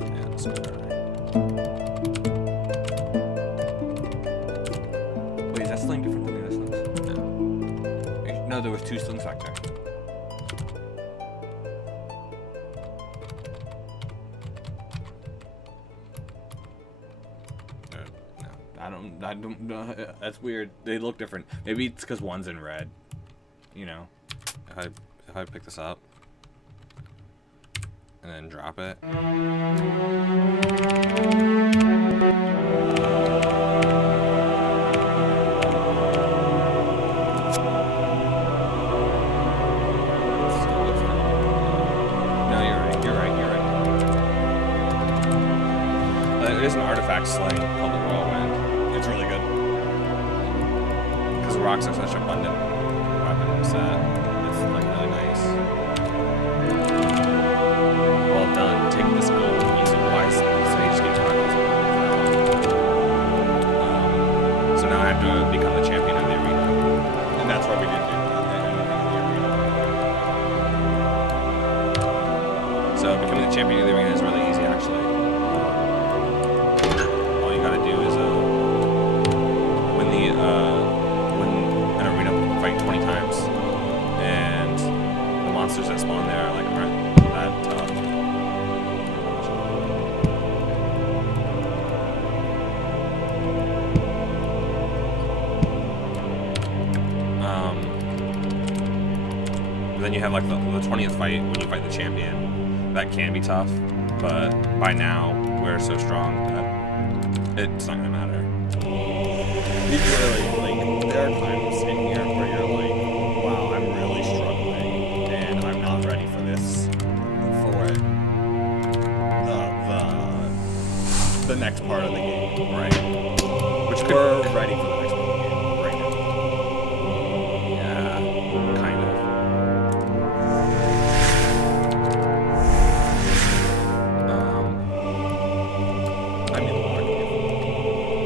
Yeah, that's good. Wait, is that sling different than the other slings? No, there was 2 slings back there. I don't know. That's weird. They look different. Maybe it's because one's in red. You know, if I pick this up and then drop it. No, you're right. It is an artifact sling called the Whirlwind. It's really good. Because rocks are such abundant weapon set. It's like really nice. Well done. Take this gold and use it wisely. So you just get titles. So now I have to become the champion of the arena. And that's what we did do. So becoming the champion of the arena is really easy actually. All you gotta do is win an arena fight 20 times, and the monsters that spawn there like aren't that tough. Then you have like the 20th fight when you fight the champion. That can be tough, but by now we're so strong that it's not gonna matter. Literally, there are times in here where you're like, wow, I'm really struggling, and I'm not ready for this, for the next part of the game, right? Which we're ready for the next part of the game right now. Yeah, kind of. I mean, the water cave.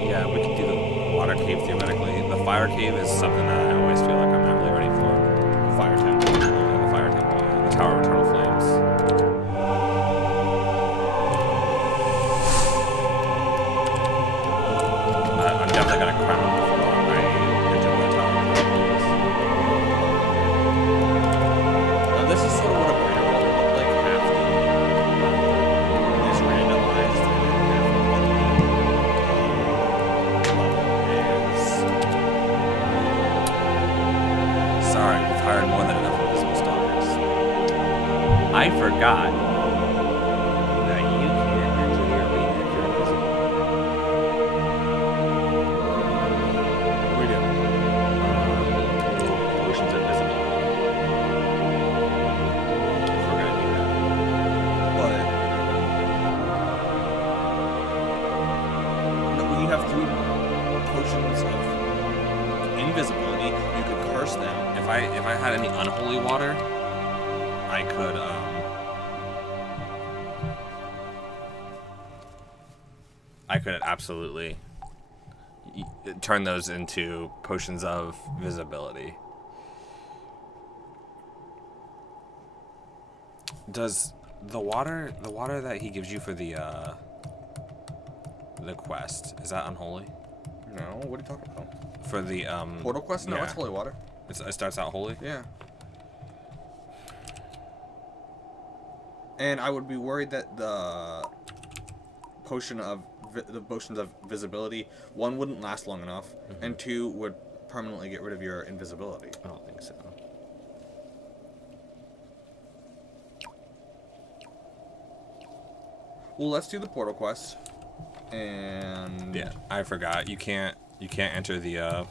Yeah, we can do the water cave theoretically. The fire cave is something that I always feel like I'm not really ready for. The fire temple. Yeah, the fire temple. Yeah. The Tower of Eternal Flames. I'm definitely gonna crown before I enter the Tower of Eternal Flames. Now this is sort of what a breeder will look like. Half the is randomized and then half of forgot that you can't enter the arena if you're invisible. We do. Potions of invisibility. If we're gonna do that. But no, we have 3 potions of invisibility. You could curse them. If I had any unholy water, I could absolutely turn those into potions of visibility. Does the water that he gives you for the quest, is that unholy? No, what are you talking about? For the Portal quest? No, yeah. it's holy water. It starts out holy? Yeah. And I would be worried that the potions of visibility, 1 wouldn't last long enough, and 2 would permanently get rid of your invisibility. I don't think so. Well, let's do the portal quest. And Yeah, I forgot. You can't enter the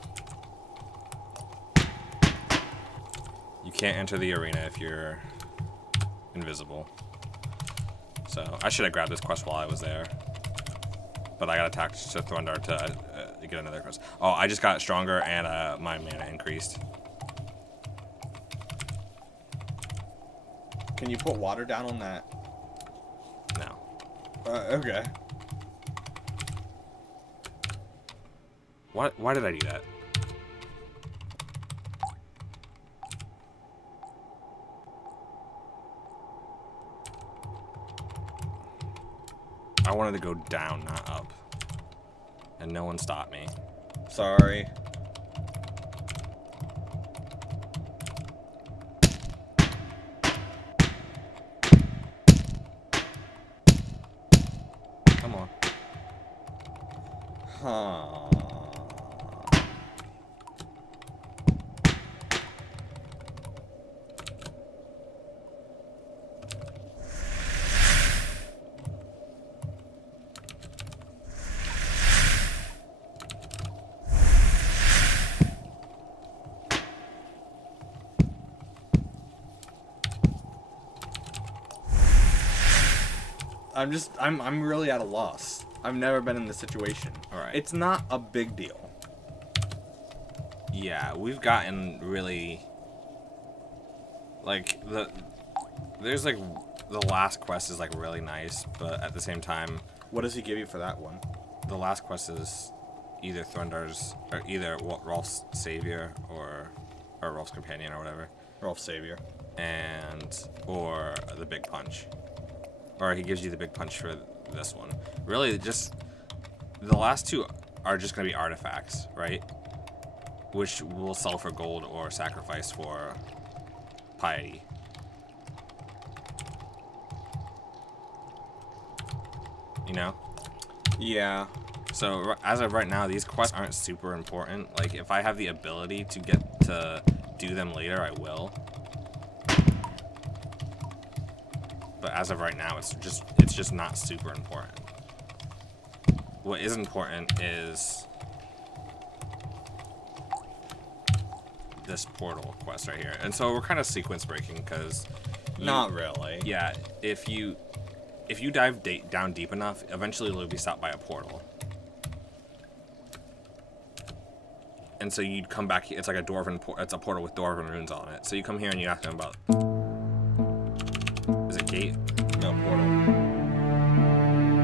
you can't enter the arena if you're invisible. So I should have grabbed this quest while I was there, but I got attacked to Thrundar to get another quest. Oh, I just got stronger and my mana increased. Can you put water down on that? No. Okay. Why did I do that? I wanted to go down, not up. And no one stopped me. Sorry. Come on. Huh. I'm really at a loss. I've never been in this situation. Alright. It's not a big deal. Yeah, we've gotten really like there's like the last quest is like really nice, but at the same time, What does he give you for that one? the last quest is either Thrundar's or either Rolf's savior or Rolf's companion or whatever, Rolf Savior. or the big punch. Or he gives you the big punch for this one. Really, just the last 2 are just going to be artifacts, right? Which will sell for gold or sacrifice for piety. You know? Yeah. So as of right now, these quests aren't super important. Like if I have the ability to get to do them later, I will. But as of right now, it's just not super important. What is important is this portal quest right here. And so we're kind of sequence breaking because Not really. yeah, if you dive down deep enough, eventually you'll be stopped by a portal. And so you'd come back. It's like a dwarven. It's a portal with dwarven runes on it. So you come here and you ask them about. Is it gate? No, portal.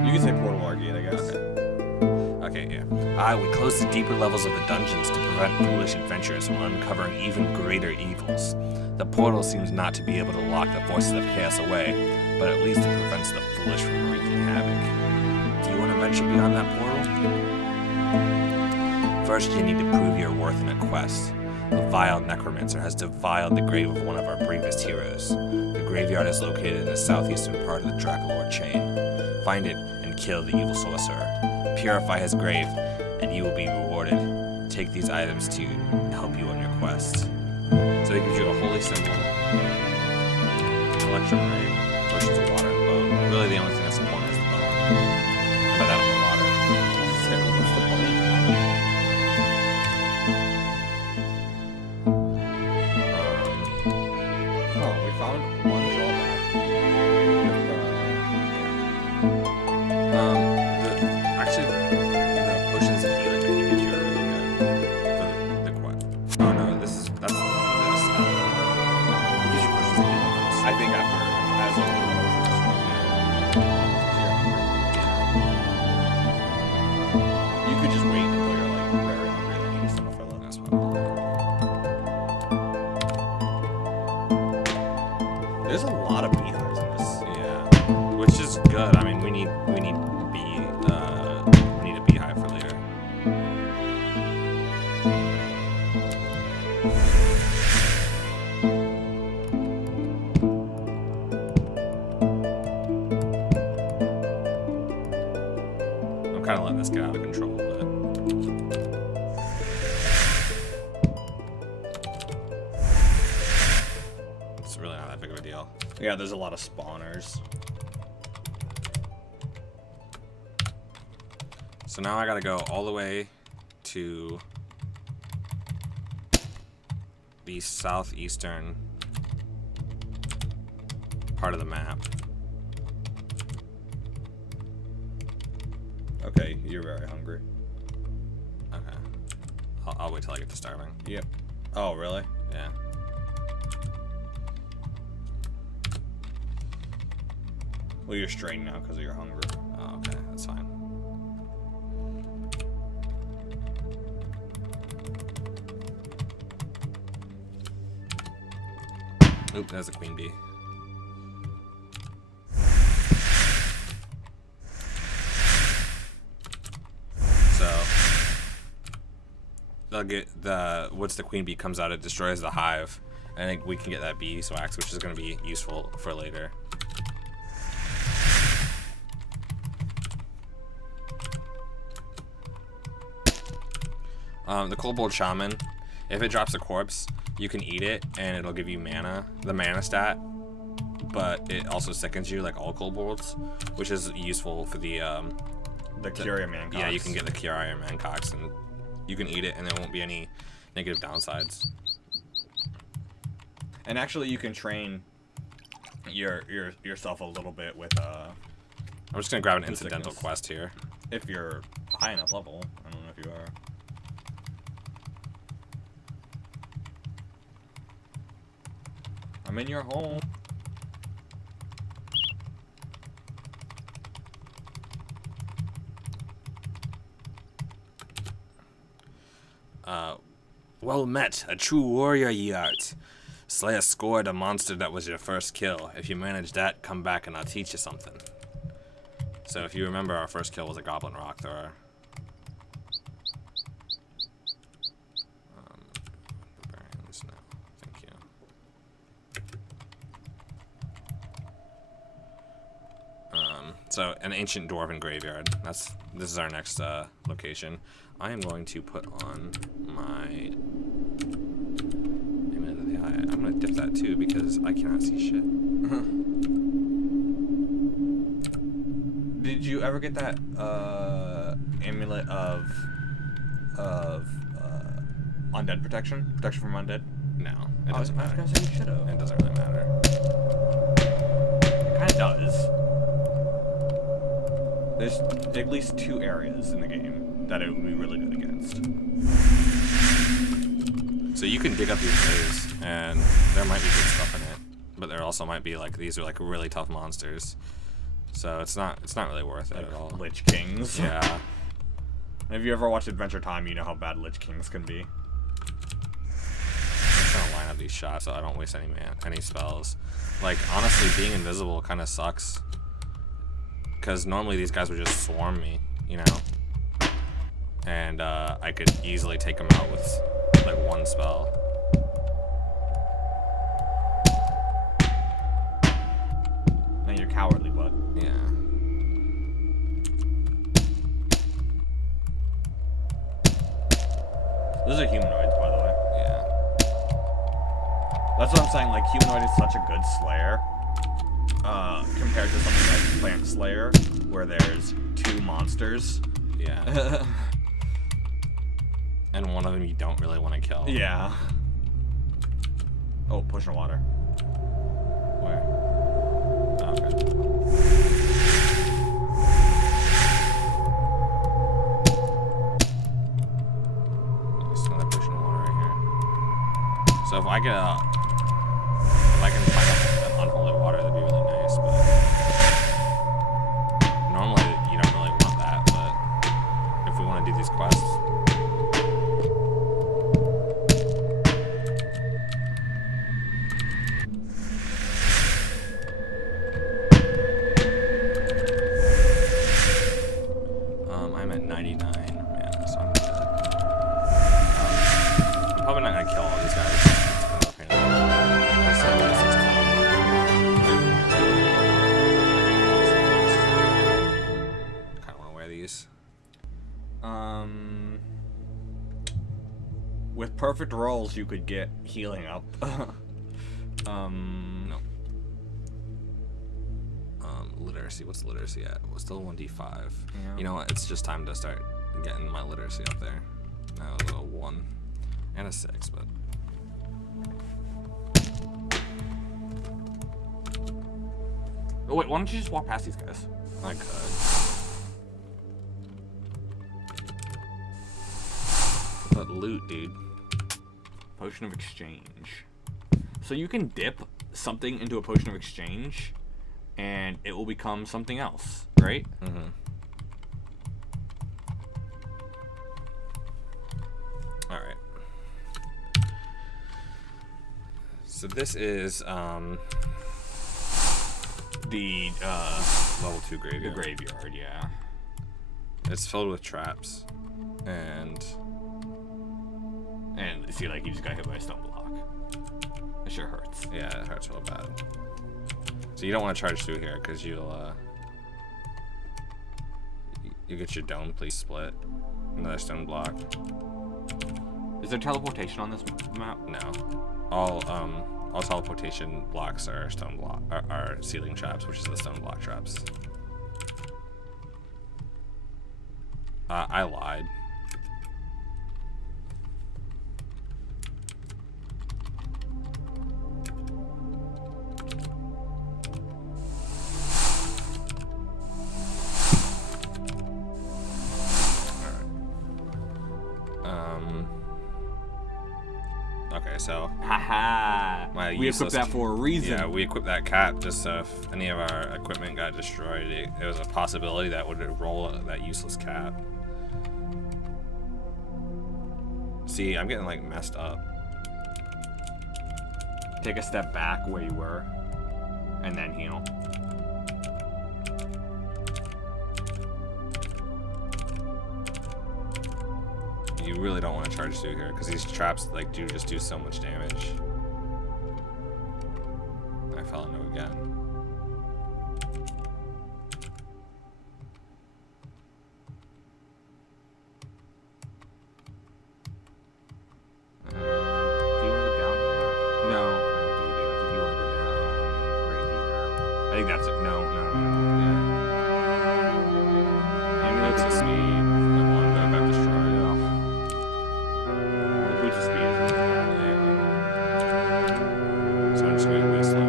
You can say portal or gate, I guess. Okay, yeah. We close the deeper levels of the dungeons to prevent foolish adventurers from uncovering even greater evils. The portal seems not to be able to lock the forces of chaos away, but at least it prevents the foolish from wreaking havoc. Do you want to venture beyond that portal? First, you need to prove your worth in a quest. A vile necromancer has defiled the grave of one of our bravest heroes. The graveyard is located in the southeastern part of the Dracolord chain. Find it and kill the evil sorcerer. Purify his grave, and you will be rewarded. Take these items to help you on your quest. So it gives you a holy symbol, an electrum ray, potions of water and bone. Really, the only thing that's important is the bone. But that'll be water. So what's the point? Oh, we found one drawback. Actually, the potions of healing that he gives you are really good for the quest. Oh no, that's he gives you potions of healing. I think after as a you could just wait until you're like very hungry and then you just fill up. That's probably. There's a lot of beehives in this. Yeah, which is good. I mean, we need a beehive for later. I'm kind of letting this get out of control, but it's really not that big of a deal. Yeah, there's a lot of spawners. So now I gotta go all the way to the southeastern part of the map. Okay, you're very hungry. Okay. I'll wait till I get to starving. Yep. Oh, really? Yeah. Well, you're strained now because of your hunger. Oh, okay. That's fine. Oop, there's a queen bee. So they'll get once the queen bee comes out, it destroys the hive. I think we can get that beeswax, which is going to be useful for later. The kobold shaman, if it drops a corpse, you can eat it and it'll give you mana, the mana stat, but it also sickens you like all kobolds, which is useful for the Curia Mancox. Yeah, you can get the Curia Mancox and you can eat it and there won't be any negative downsides. And actually, you can train yourself a little bit with I'm just gonna grab an the incidental sickness. quest here. if you're high enough level. I don't know if you are. I'm in your home. Well met, a true warrior ye art. Slay a score the monster that was your first kill. If you manage that, come back and I'll teach you something. So if you remember, our first kill was a goblin rock thrower. Barbarians, no, thank you. So an ancient dwarven graveyard. This is our next location. I am going to put on my Amulet of the Eye. I'm going to dip that too because I cannot see shit. Did you ever get that amulet of undead protection? Protection from undead? No, it doesn't matter. I was gonna say you should have. It doesn't really matter. It kind of does. There's at least 2 areas in the game that it would be really good against. So you can dig up these caves, and there might be good stuff in it, but there also might be like these are like really tough monsters. So it's not really worth it Like at all. Lich Kings. Yeah. If you ever watched Adventure Time, you know how bad Lich Kings can be. I'm trying to line up these shots so I don't waste any spells. Like honestly, being invisible kind of sucks. Because normally these guys would just swarm me, you know? And I could easily take them out with like 1 spell. And you're cowardly, bud. Yeah. Those are humanoids, by the way. Yeah. That's what I'm saying, like, humanoid is such a good slayer. compared to something like Plant Slayer, where there's 2 monsters. Yeah. And one of them you don't really want to kill. Yeah. Oh, pushing water. Where? Oh, okay. There's another pushing water right here. So if I get if I can find an unholy water, that'd be really nice, but normally you don't really want that, but if we want to do these quests, I'm at 99 mana, so I'm good. I'm probably not gonna kill all these guys. It's kind of a pain in the ass. Kind of want to wear these. With perfect rolls, you could get healing up. No. Literacy. What's literacy at? Well, still 1d5. Yeah. You know what? It's just time to start getting my literacy up there. Now a 1 and a 6, but. Oh, wait, why don't you just walk past these guys? I could. But loot, dude. Potion of exchange. So you can dip something into a potion of exchange, and it will become something else, right? Mm-hmm. All right. So this is The level 2 the graveyard. graveyard, yeah. It's filled with traps, and See, like, you just got hit by a stone block. It sure hurts. yeah, it hurts real bad. So you don't want to charge through here because you'll you get your dome please split. Another stone block. Is there teleportation on this map? No. All teleportation blocks are stone block are ceiling traps, which is the stone block traps. I lied. Okay, so Haha. We equipped that for a reason. yeah, we equipped that cap just so if any of our equipment got destroyed, it was a possibility that would roll that useless cap. See, I'm getting like messed up. Take a step back where you were, and then heal. You really don't want to charge through here because these traps like do so much damage. I fell into again. Do you want to go down here? No, I don't think you do. I think you want to go down right here. I think that's it. No. Yeah. Amulet's a speed. Like one that got destroyed. The boots of speed is Yeah. So I'm just going way slow.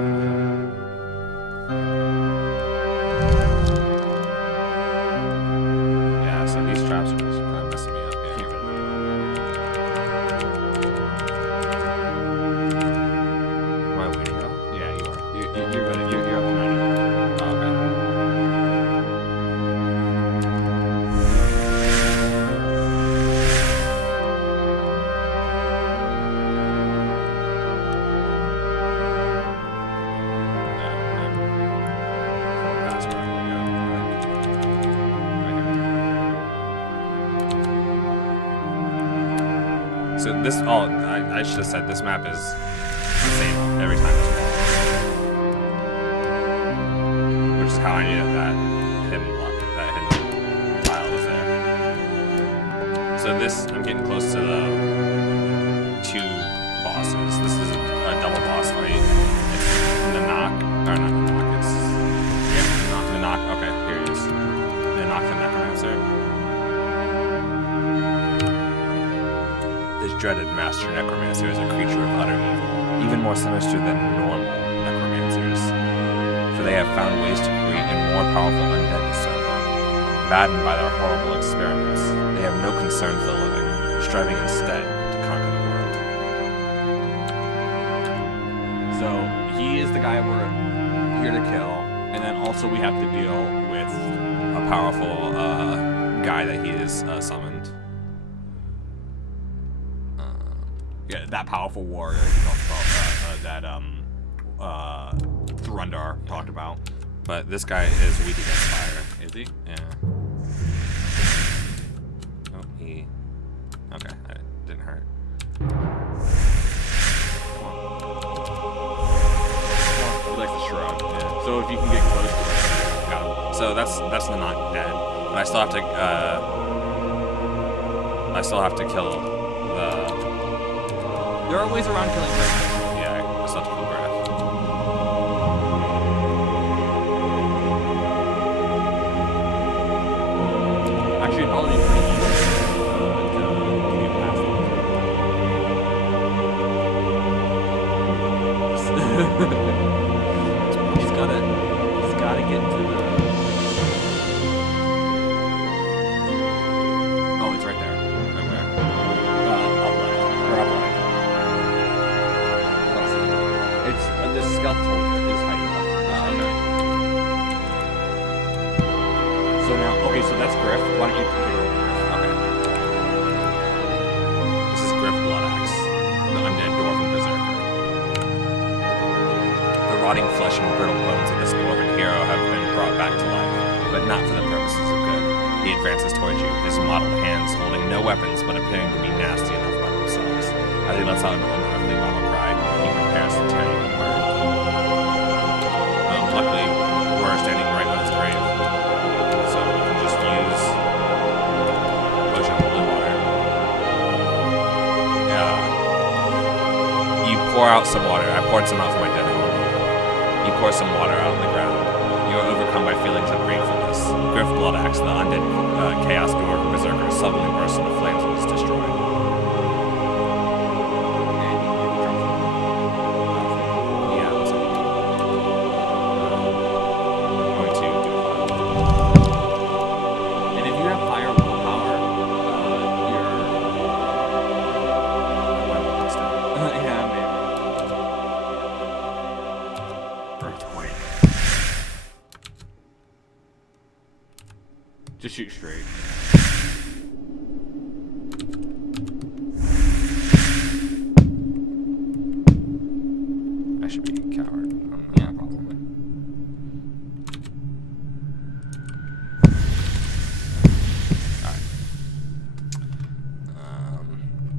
Yeah, so these traps are just kind of messing me up here. can't really. Am I weeding out? Yeah, you are. You're good. You're up to 90. Oh, okay. So this, I should have said this map is the same every time as well. Which is how I knew that hidden block, that hidden tile was there. So this, I'm getting close to the 2 bosses. This is a double boss fight. It's the knock, or not the knock, it's necromancer. This dreaded master necromancer is a creature of utter evil, even more sinister than normal necromancers, for they have found ways to create a more powerful undead to serve them. Maddened by their horrible experiments, they have no concern for the living, striving instead to conquer the world. So he is the guy we're here to kill, and then also we have to deal with A powerful guy that he is summoned. yeah, that powerful warrior he talked about, that Thrundar talked about. But this guy is weak against fire. Is he? Yeah. Oh, he... Okay, that didn't hurt. Come on. He likes to shrug. Yeah. So if you can get close to him, got him. So that's not dead. But I still have to kill the... There are ways around killing Griff. Yeah, I still have to kill Griff. Actually, it'd probably be pretty easy to get past him. He's gotta get to the... Oh, it's right there. Right where? Up left. Or up left. Let's see. It's the skeletal is hiding up. Okay. So now, okay, so that's Griff. Why don't you take over Griff? Okay. This is Griff Bloodaxe, the undead dwarven berserker. The rotting flesh and brittle bones of this dwarven hero have been brought back to life, but not for the purposes of good. He advances towards you, his mottled hands holding no weapons but appearing to be nasty enough by themselves. As he lets out an unearthly battle cry, he prepares to tear you apart. Luckily, we're standing right on his grave, so we can just use potion of holy water. You pour out some water. I poured some out for my dead home. You pour some water out on the ground. You are overcome by feelings of gratefulness. Griff Bloodaxe, the undead chaos dwarf berserker, suddenly bursts into flames and is destroyed. Yeah, that's it. I'm going to do a And if you have higher willpower, you're... yeah, maybe. Earthquake. Just shoot straight. I should be a coward. Yeah, probably.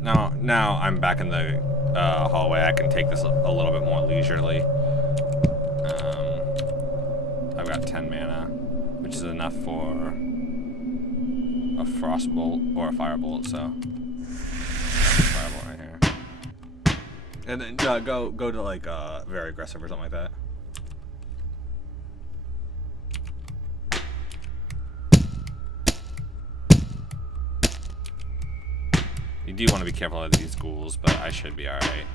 Alright. Now I'm back in the hallway. I can take this a little bit more leisurely. I've got 10 mana, which is enough for a frostbolt or a firebolt. So, firebolt right here. And then go to like very aggressive or something like that. You do want to be careful of these ghouls, but I should be alright.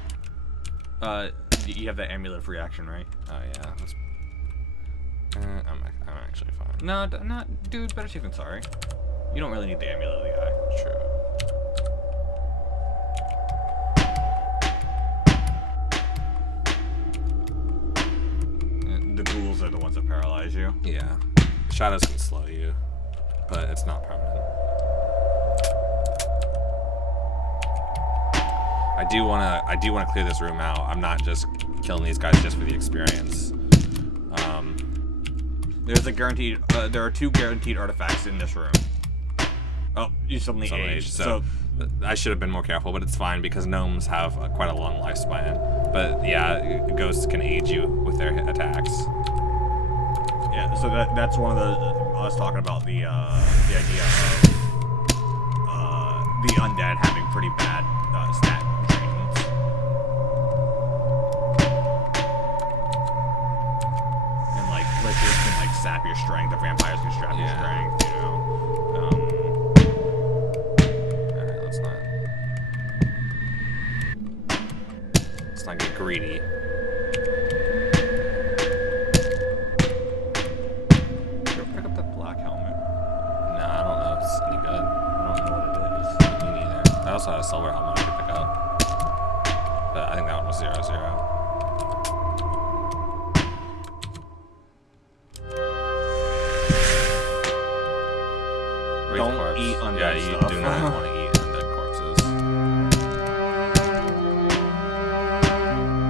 You have that amulet free action, right? Oh yeah. I'm actually fine. No, not dude. Better safe than sorry. You don't really need the amulet of the guy. True. The ghouls are the ones that paralyze you. Yeah. Shadows can slow you, but it's not permanent. I do wanna clear this room out. I'm not just killing these guys just for the experience. There's a guaranteed. There are 2 guaranteed artifacts in this room. Oh, you suddenly aged. So I should have been more careful, but it's fine because gnomes have quite a long lifespan. But yeah, ghosts can age you with their attacks. Yeah, so that's one of the I was talking about the idea of the undead having pretty bad stat trains. And like lichens can like sap your strength, the vampires can sap your strength, you know. greedy. Did you ever pick up that black helmet? Nah, I don't know if it's any good. I don't know what it is. Me neither. I also had a silver helmet I could pick up. But I think that one was 0-0. Don't eat undead Yeah, you stuff. do not want to eat undead corpses.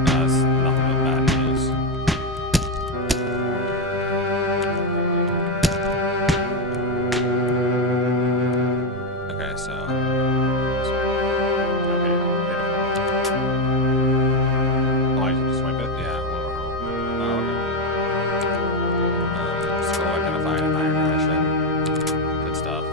That's nothing but bad news. Okay, so. Oh, I just swipe it? Yeah, one more home. Oh, okay. Scroll identify and iron ration. Good stuff.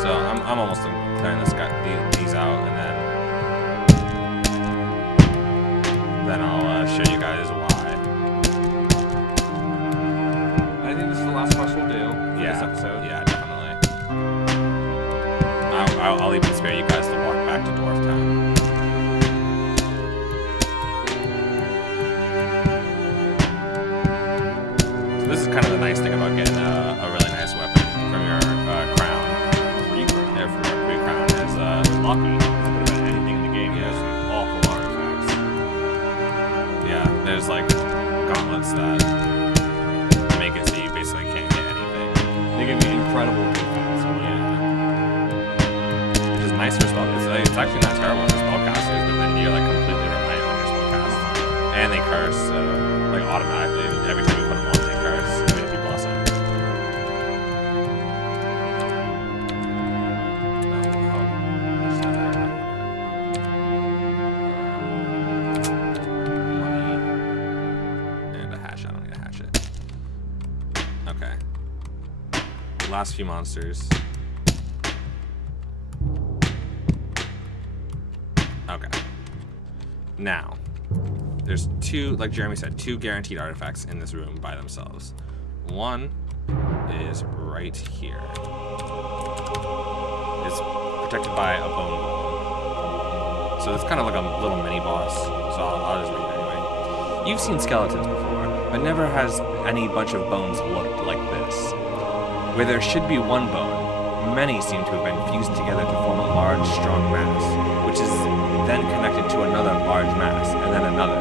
So I'm almost done clearing these out, and then I'll show you guys why. I think this is the last quest we'll do for this episode. Yeah, definitely. I'll even spare you guys to walk back to Dwarf Town. So this is kind of the nice thing about getting a really nice weapon from your crown. From your pre-crown is Lucky. It could have been anything in the game. Yeah. There's some awful artifacts. yeah, there's like gauntlets that make it so you basically can't hit anything. They give you incredible defense. Which is nice for spell. It's actually not terrible for spellcasters, but then you're like completely reliant on your spellcast. And they curse, so like automatically every time you put them on, they curse, even if you bless them. Money and a hatchet. I don't need a hatchet. Okay. Last few monsters. Okay. Now, there's two, like Jeremy said, two guaranteed artifacts in this room by themselves. One is right here. It's protected by a bone golem. So it's kind of like a little mini boss. So I'll just read it anyway. You've seen skeletons before, but never has any bunch of bones looked like this. Where there should be one bone, many seem to have been fused together to form a large, strong mass, which is then connected to another large mass, and then another.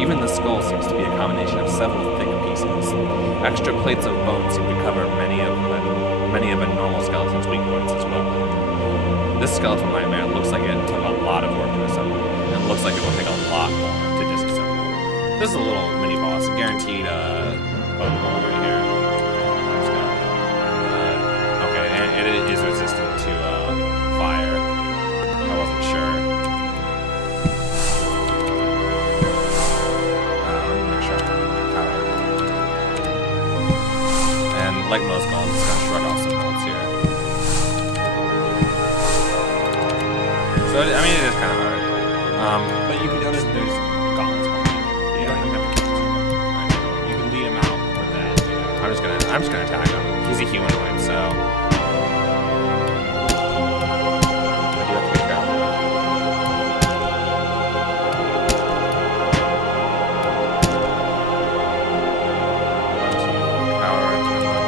Even the skull seems to be a combination of several thick pieces. Extra plates of bone seem to cover many of a normal skeleton's weak points as well. This skeletal nightmare looks like it took a lot of work to assemble, and looks like it will take a lot more to disassemble. This is a little mini boss, guaranteed bone golem right here. Just gonna, okay, and it is resistant to fire. I wasn't sure. Make sure I'm powered. And like most golems, it's gonna shrug off some bolts here. So I mean, it is kind of hard. But you can notice there's gauntlets on him. You don't even have to kill him. You can lead him out with that. I'm just gonna attack him. He's a humanoid, so. I do have to be careful. Power, to drink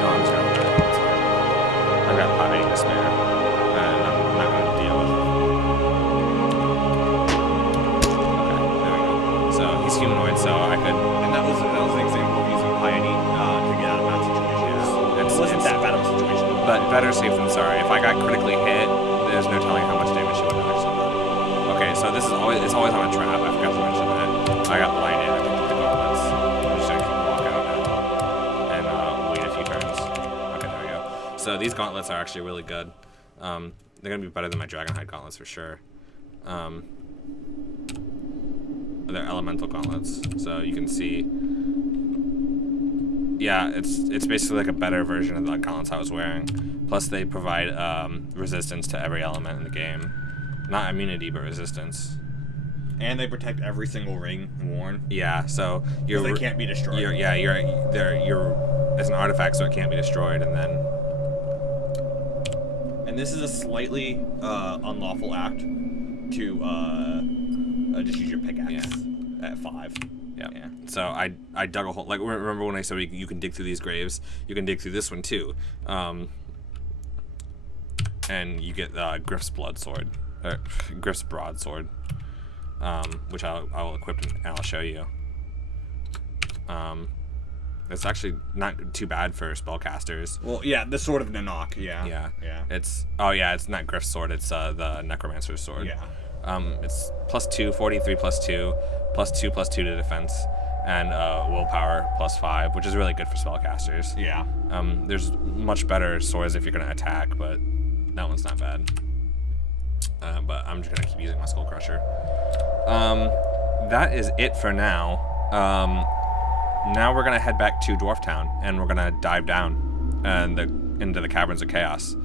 No, I'm just gonna let it. It's fine. I've got potty to spare, and I'm not gonna deal with. Okay, there we go. So he's humanoid, so I could. And that was an example of using piety to get out of that situation. Yeah. It wasn't that bad of a situation. But better safe than sorry. If I got critically hit, there's no telling how much damage she would have actually done. Okay, so this is it's always on a trap. I forgot to mention that. I got blinded. I picked up the gauntlets. I'm just gonna walk out now and wait a few turns. Okay, there we go. So these gauntlets are actually really good. They're gonna be better than my Dragonhide gauntlets for sure. They're elemental gauntlets, so you can see. Yeah, it's basically like a better version of the gauntlets I was wearing. Plus, they provide resistance to every element in the game. Not immunity, but resistance. And they protect every single ring worn. Yeah, so Because they can't be destroyed. You're it's an artifact, so it can't be destroyed, and then. And this is a slightly unlawful act to just use your pickaxe at 5. Yeah. So I dug a hole. Like, remember when I said you can dig through these graves? You can dig through this one too. And you get Griff's broadsword, which I will equip and I'll show you. It's actually not too bad for spellcasters. Well, yeah, the Sword of Nanak, Yeah. Yeah. It's not Griff's sword, it's the Necromancer's sword. Yeah. It's +2, 43 +2, +2 to defense, and willpower +5, which is really good for spellcasters. Yeah. There's much better swords if you're gonna attack, but that one's not bad. But I'm just gonna keep using my Skull Crusher. That is it for now. Now we're gonna head back to Dwarf Town, and we're gonna dive down into the Caverns of Chaos.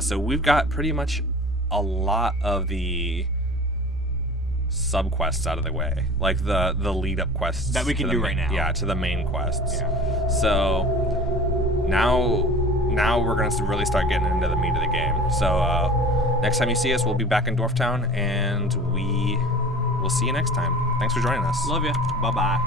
So we've got pretty much a lot of the sub-quests out of the way. Like the lead-up quests. That we can do right now. Yeah, to the main quests. Yeah. So now we're gonna really start getting into the meat of the game. So next time you see us, we'll be back in Dwarf Town, and we will see you next time. Thanks for joining us. Love you. Bye-bye.